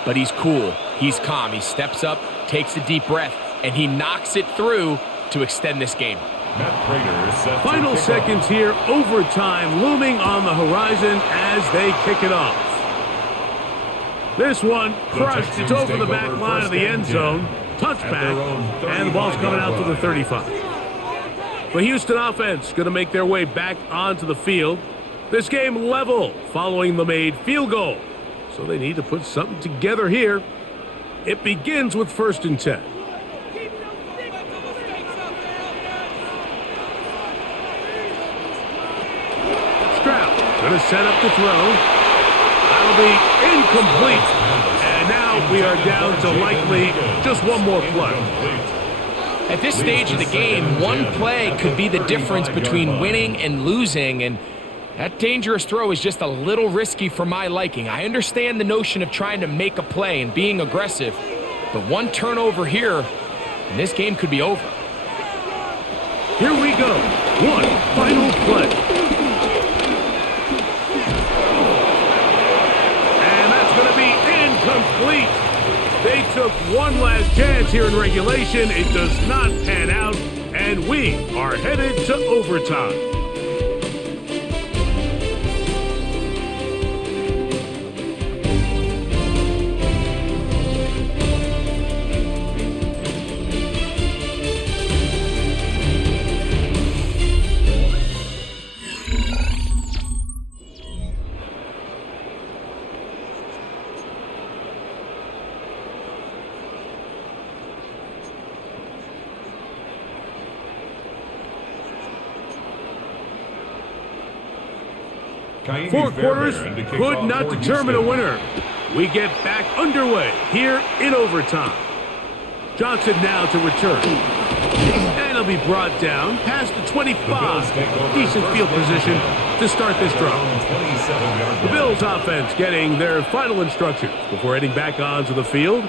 But he's cool. He's calm. He steps up, takes a deep breath, and he knocks it through to extend this game. Final seconds here, overtime looming on the horizon as they kick it off. This one crushed. It's over the back line of the end zone. Touchback, and the ball's coming out to the 35. The Houston offense going to make their way back onto the field. This game level following the made field goal. So they need to put something together here. It begins with 1st and 10. Stroud going to set up the throw. That'll be incomplete. And now we are down to likely just one more play. At this stage of the game, one play could be the difference between winning and losing, and that dangerous throw is just a little risky for my liking. I understand the notion of trying to make a play and being aggressive, but one turnover here, and this game could be over. Here we go. One final play. And that's going to be incomplete. They took one last chance here in regulation. It does not pan out, and we are headed to overtime. Four quarters could not determine a winner. We get back underway here in overtime. Johnson now to return. And he'll be brought down past the 25. Decent field position to start this drive. The Bills offense getting their final instructions before heading back onto the field.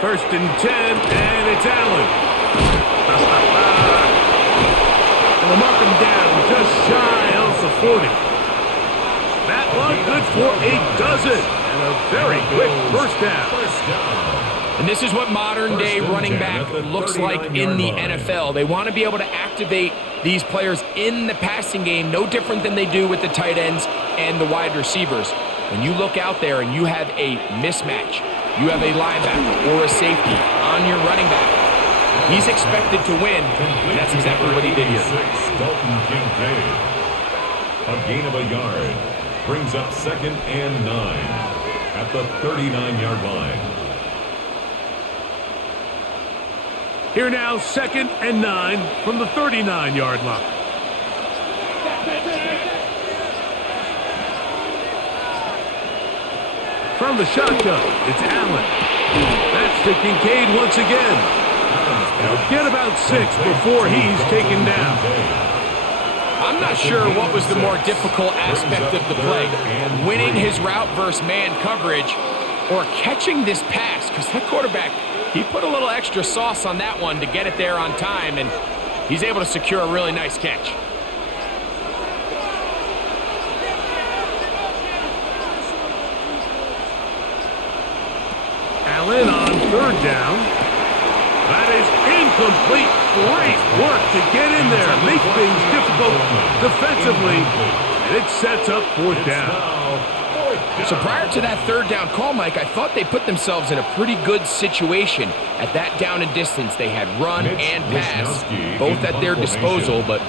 First and 10, and it's Allen. And they'll mark him down just shy of the 40. That one good for a dozen. And a very quick first down. And this is what modern-day running back looks like in the NFL. They want to be able to activate these players in the passing game, no different than they do with the tight ends and the wide receivers. When you look out there and you have a mismatch, you have a linebacker or a safety on your running back, he's expected to win, and that's exactly what he did here. Dalton Kincaid. A gain of a yard brings up 2nd and 9 at the 39-yard line. Here now, 2nd and 9 from the 39-yard line. From the shotgun, it's Allen. That's to Kincaid once again. He'll get about 6 before he's taken down. I'm not sure what was the more difficult aspect of the play, winning his route versus man coverage or catching this pass, because that quarterback, he put a little extra sauce on that one to get it there on time, and he's able to secure a really nice catch. Allen on 3rd down. That is incomplete. Great work to get in there, make things difficult defensively, and it sets up 4th down. So prior to that 3rd down call, Mike, I thought they put themselves in a pretty good situation at that down and distance. They had run and pass, both at their disposal, but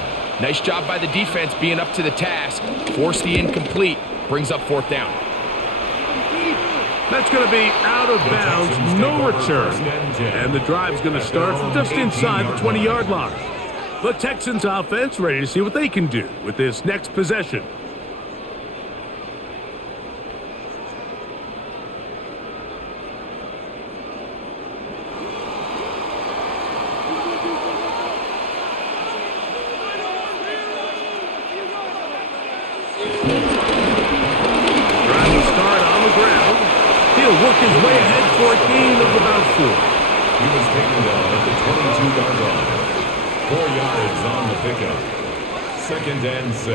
nice job by the defense being up to the task. Force the incomplete, brings up 4th down. That's going to be out of bounds, no return. And the drive's going to start from just inside the 20-yard line. The Texans offense ready to see what they can do with this next possession. Drive will start on the ground. He'll work his way ahead for a gain of about 4. He was taken down at the 22-yard line. 4 yards on the pickup. 2nd and 6.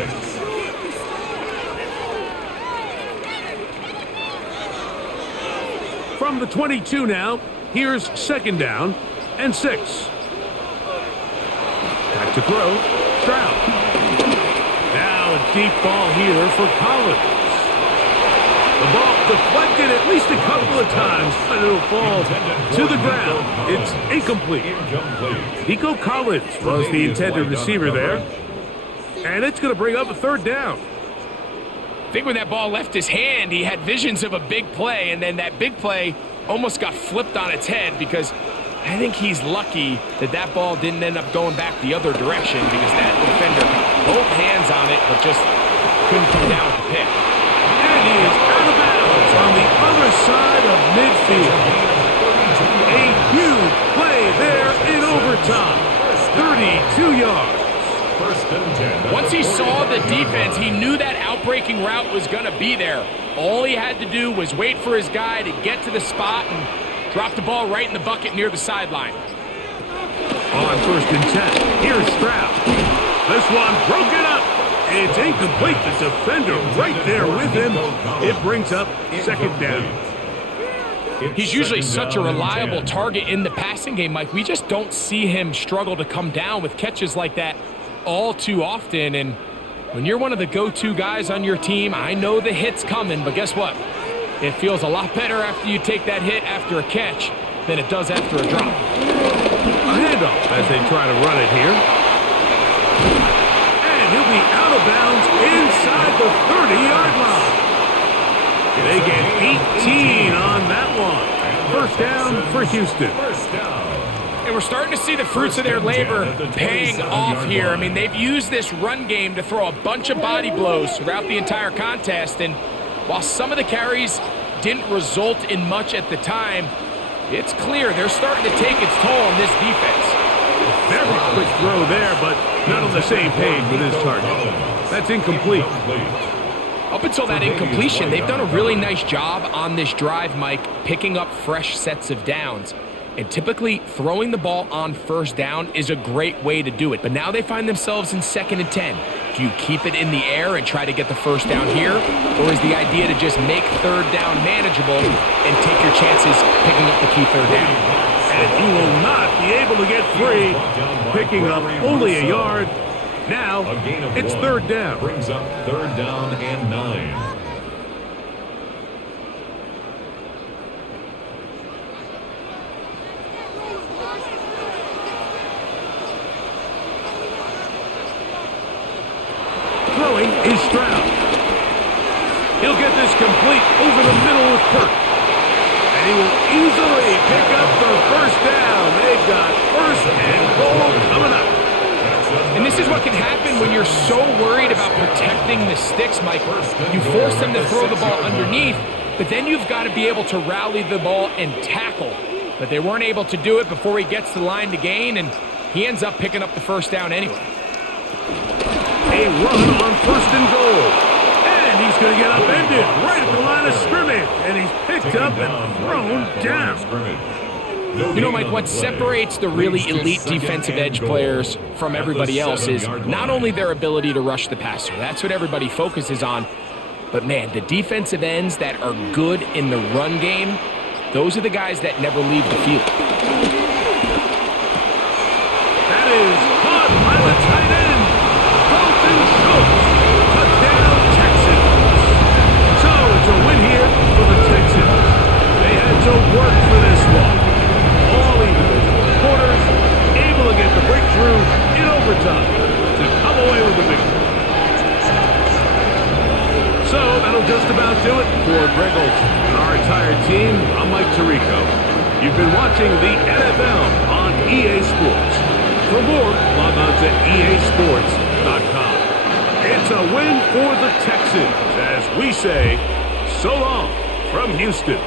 From the 22 now, here's 2nd down and 6. Back to throw, Stroud. Now a deep ball here for Collins. The ball deflected at least a couple of times, but it'll fall to the ground. It's incomplete. Nico Collins was the intended receiver there. And it's going to bring up a 3rd down. I think when that ball left his hand, he had visions of a big play, and then that big play almost got flipped on its head because I think he's lucky that that ball didn't end up going back the other direction because that defender got both hands on it but just couldn't come down with the pick. And he is out of bounds on the other side of midfield. A huge play there in overtime. 32 yards. Once he saw the defense, he knew that outbreaking route was going to be there. All he had to do was wait for his guy to get to the spot and drop the ball right in the bucket near the sideline. On 1st and 10, here's Stroud. This one broken up. It's incomplete. The defender right there with him. It brings up 2nd down. He's usually such a reliable target in the passing game, Mike. We just don't see him struggle to come down with catches like that all too often. And when you're one of the go-to guys on your team, I know the hit's coming, but guess what? It feels a lot better after you take that hit after a catch than it does after a drop. A handoff as they try to run it here. And he'll be out of bounds inside the 30-yard line. They get 18 on that one. 1st down for Houston. And we're starting to see the fruits of their labor paying off here. I mean, they've used this run game to throw a bunch of body blows throughout the entire contest, and while some of the carries didn't result in much at the time, it's clear they're starting to take its toll on this defense. Very quick throw there, but not on the same page with his target. That's incomplete. Up until that incompletion, they've done a really nice job on this drive, Mike, picking up fresh sets of downs. And typically, throwing the ball on first down is a great way to do it. But now they find themselves in 2nd and 10. Do you keep it in the air and try to get the first down here? Or is the idea to just make 3rd down manageable and take your chances picking up the key 3rd down? And he will not be able to get free, picking up only a yard. Now, it's 3rd down. Brings up 3rd down and 9. Throwing is Stroud. He'll get this complete over the middle with Kirk. And he will easily pick up the first down. They've got 1st and goal coming up. And this is what can happen when you're so worried about protecting the sticks, Mike. You force them to throw the ball underneath, but then you've got to be able to rally the ball and tackle. But they weren't able to do it before he gets to the line to gain, and he ends up picking up the first down anyway. A run on 1st and goal. And he's going to get upended right at the line of scrimmage. And he's picked up and thrown down. You know, Mike, what separates the really elite defensive edge players from everybody else is not only their ability to rush the passer. That's what everybody focuses on. But, man, the defensive ends that are good in the run game, those are the guys that never leave the field. That is caught by the tight end. Touchdown, Texans. So it's a win here for the Texans. They had to work for this one. All individual quarters able to get the breakthrough in overtime to come away with the victory. So that'll just about do it for Greg Olsen and our entire team. I'm Mike Tirico. You've been watching the NFL on EA Sports. For more, log on to easports.com. It's a win for the Texans, as we say, so long from Houston.